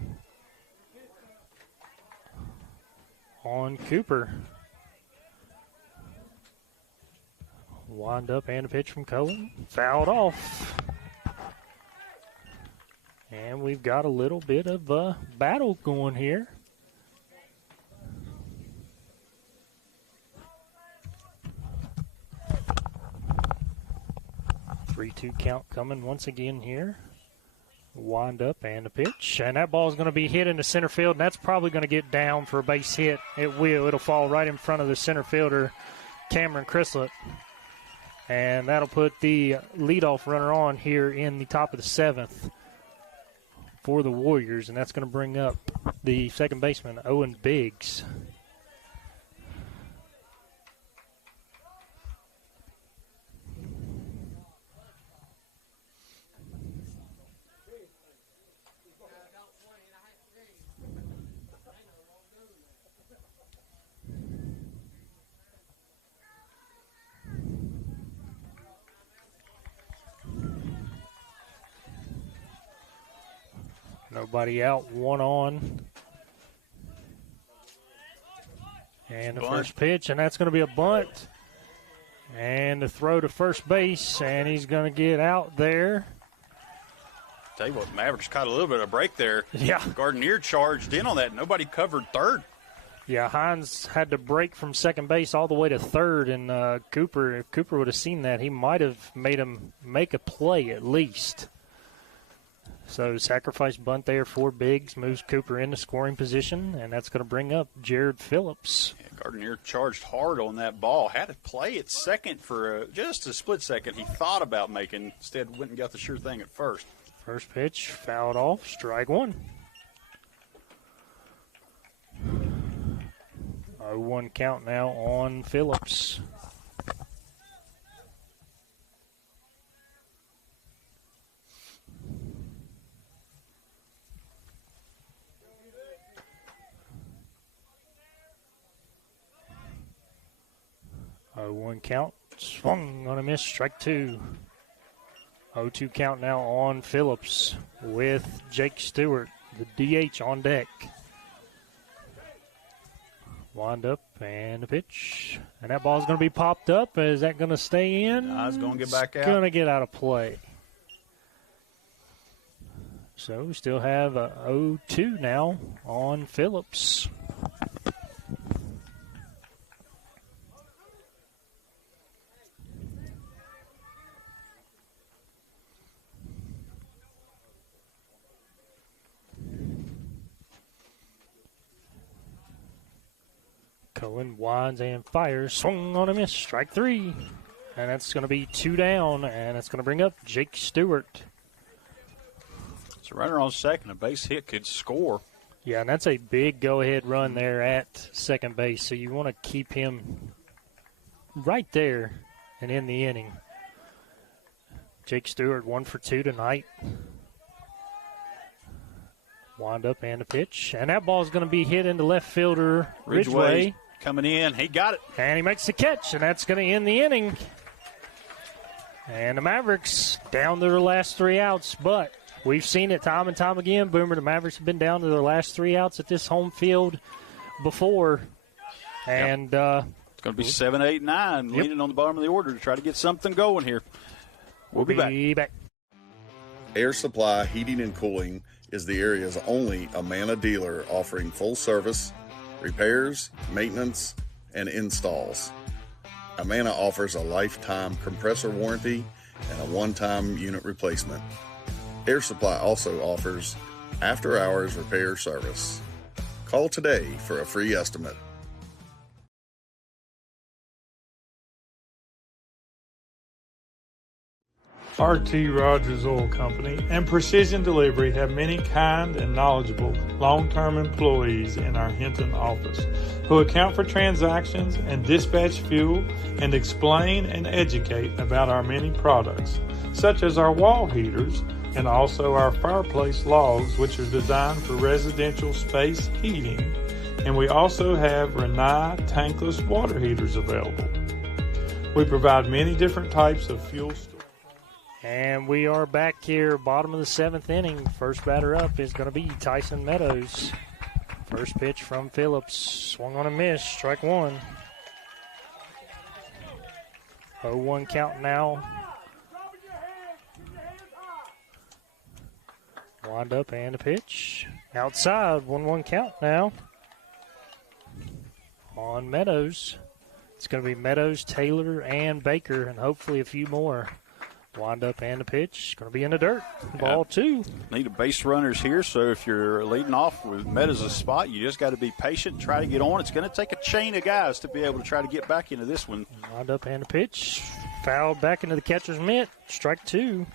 on Cooper. Wind up and a pitch from Cohen. Fouled off. And we've got a little bit of a battle going here. 3-2 count coming once again here. Wind up and a pitch. And that ball is going to be hit into center field, and that's probably going to get down for a base hit. It will. It'll fall right in front of the center fielder, Cameron Chrislett. And that'll put the leadoff runner on here in the top of the 7th for the Warriors, and that's going to bring up the second baseman, Owen Biggs. Nobody out, one on. And the first pitch, and that's going to be a bunt. And the throw to first base, and he's going to get out there. Tell you what, Mavericks caught a little bit of a break there. Yeah. Gardner charged in on that. Nobody covered third. Yeah, Hines had to break from second base all the way to third, and if Cooper would have seen that, he might have made him make a play at least. So sacrifice bunt there for Biggs, moves Cooper into scoring position, and that's going to bring up Jared Phillips. Yeah, Gardner charged hard on that ball. Had to play at second for just a split second. He thought about making, instead went and got the sure thing at first. First pitch, fouled off, strike one. 0-1 count now on Phillips. One count, swung on a miss, strike two. 0-2 count now on Phillips with Jake Stewart, the DH on deck. Wind up and a pitch. And that ball's going to be popped up. Is that going to stay in? No, it's going to get back out. It's going to get out of play. So we still have a 0-2 now on Phillips. Cohen winds and fires. Swung on a miss. Strike three. And that's going to be two down. And it's going to bring up Jake Stewart. So runner on second. A base hit could score. Yeah, and that's a big go-ahead run there at second base. So you want to keep him right there and in the inning. Jake Stewart 1 for 2 tonight. Wind up and a pitch. And that ball is going to be hit into left fielder Ridgway. Coming in. He got it. And he makes the catch, and that's going to end the inning. And the Mavericks down to their last three outs, but we've seen it time and time again, Boomer. The Mavericks have been down to their last three outs at this home field before. And it's going to be 7, 8, 9, leaning on the bottom of the order to try to get something going here. We'll be back. Air Supply Heating and Cooling is the area's only Amana dealer offering full service, repairs, maintenance, and installs. Amana offers a lifetime compressor warranty and a one-time unit replacement. Air Supply also offers after-hours repair service. Call today for a free estimate. RT Rogers Oil Company and Precision Delivery have many kind and knowledgeable long-term employees in our Hinton office who account for transactions and dispatch fuel and explain and educate about our many products, such as our wall heaters and also our fireplace logs, which are designed for residential space heating. And we also have Renai tankless water heaters available. We provide many different types of fuel storage. And we are back here, bottom of the seventh inning. First batter up is going to be Tyson Meadows. First pitch from Phillips. Swung on a miss, strike one. 0-1 count now. Wind up and a pitch. Outside, 1-1 count now. On Meadows. It's going to be Meadows, Taylor, and Baker, and hopefully a few more. Wind up and a pitch. Going to be in the dirt. Ball two. Need a base runners here, so if you're leading off with Meadows' a spot, you just got to be patient and try to get on. It's going to take a chain of guys to be able to try to get back into this one. Wind up and a pitch. fouled back into the catcher's mitt. Strike two.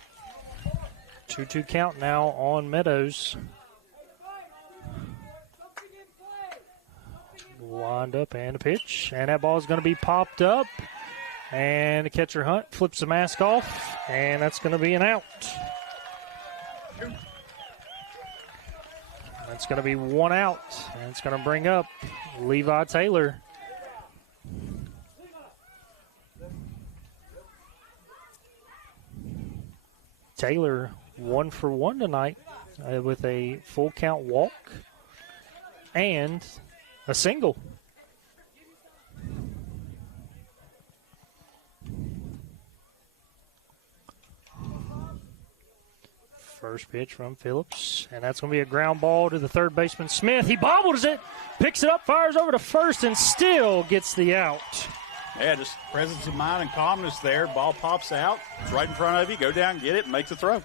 2-2 count now on Meadows. Wind up and a pitch. And that ball is going to be popped up. And the catcher Hunt flips the mask off. And that's going to be an out. That's going to be one out. And it's going to bring up Levi Taylor. Taylor 1 for 1 tonight with a full count walk and a single. First pitch from Phillips, and that's going to be a ground ball to the third baseman Smith. He bobbles it, picks it up, fires over to first, and still gets the out. Yeah, just presence of mind and calmness there. Ball pops out. It's right in front of you. Go down, get it, and make the throw.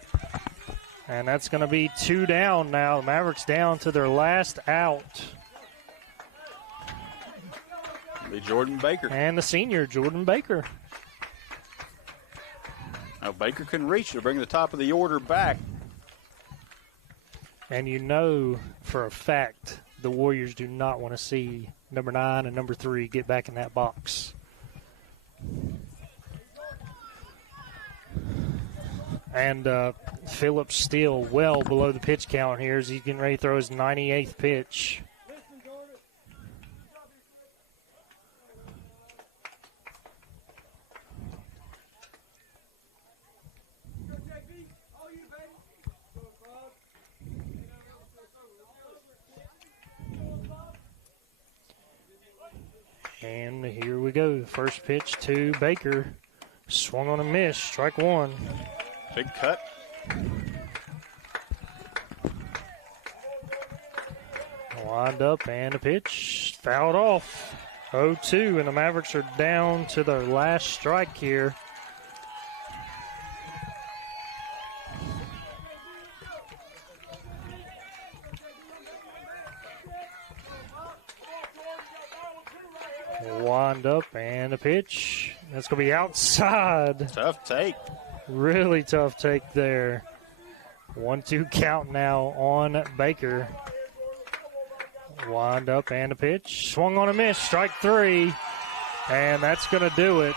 And that's going to be 2 down now. The Mavericks down to their last out. The Jordan Baker. And the senior, Jordan Baker. Now Baker can reach to bring the top of the order back. And you know for a fact the Warriors do not want to see number 9 and number 3 get back in that box. And Phillips still well below the pitch count here as he's getting ready to throw his 98th pitch. And here we go. First pitch to Baker. Swung on a miss. Strike one. Big cut. Wind up and a pitch. Fouled off. 0-2, and the Mavericks are down to their last strike here. Wind up and a pitch. That's going to be outside. Tough take. Really tough take there. 1-2 count now on Baker. Wind up and a pitch. Swung on a miss. Strike 3. And that's going to do it.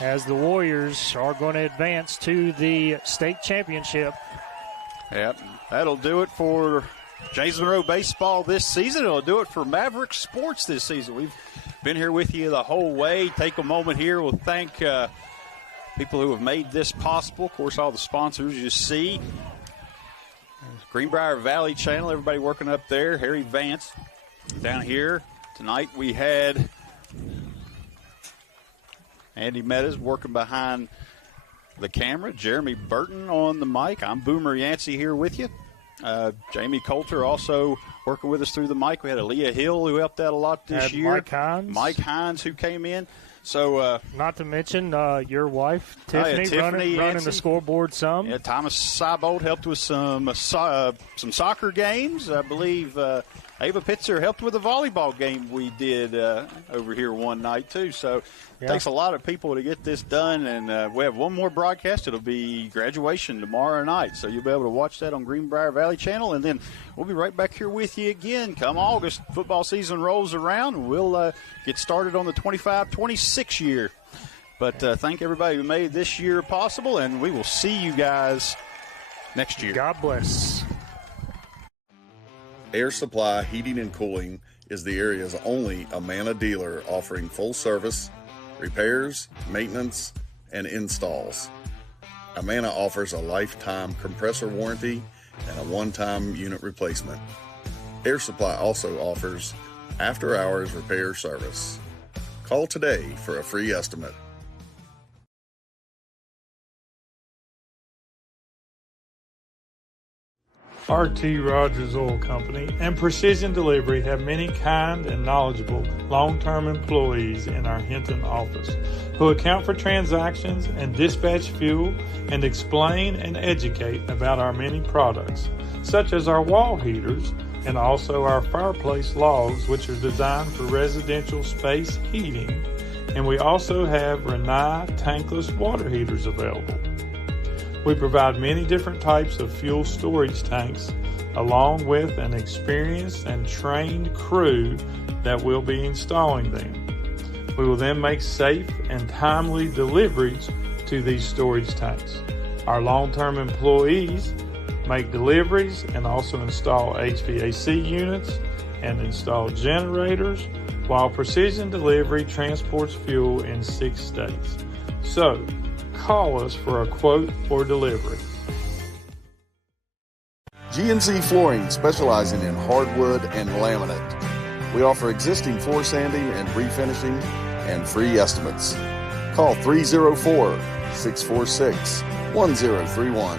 As the Warriors are going to advance to the state championship. Yep, that'll do it for James Monroe baseball this season. It'll do it for Maverick sports this season. We've been here with you the whole way. Take a moment here. We'll thank people who have made this possible. Of course, all the sponsors you see. Greenbrier Valley Channel, everybody working up there. Harry Vance down here. Tonight we had Andy Meadows working behind the camera. Jeremy Burton on the mic. I'm Boomer Yancey here with you. Jamie Coulter also working with us through the mic. We had Aaliyah Hill who helped out a lot this year. Mike Hines who came in. So not to mention your wife, Tiffany, running the scoreboard some. Yeah, Thomas Seibold helped with some soccer games. I believe Ava Pitzer helped with a volleyball game we did over here one night too. So it takes a lot of people to get this done. And we have one more broadcast. It'll be graduation tomorrow night. So you'll be able to watch that on Greenbrier Valley Channel. And then we'll be right back here with you again come August. Football season rolls around. And we'll get started on the 25-26 year. But thank everybody who made this year possible. And we will see you guys next year. God bless. Air Supply Heating and Cooling is the area's only Amana dealer offering full service, repairs, maintenance, and installs. Amana offers a lifetime compressor warranty and a one-time unit replacement. Air Supply also offers after-hours repair service. Call today for a free estimate. R.T. Rogers Oil Company and Precision Delivery have many kind and knowledgeable long-term employees in our Hinton office who account for transactions and dispatch fuel and explain and educate about our many products, such as our wall heaters, and also our fireplace logs, which are designed for residential space heating. And we also have Rinnai tankless water heaters available. We provide many different types of fuel storage tanks, along with an experienced and trained crew that will be installing them. We will then make safe and timely deliveries to these storage tanks. Our long-term employees make deliveries and also install HVAC units and install generators, while Precision Delivery transports fuel in 6 states. So, call us for a quote or delivery. GNC Flooring, specializing in hardwood and laminate. We offer existing floor sanding and refinishing and free estimates. Call 304-646-1031.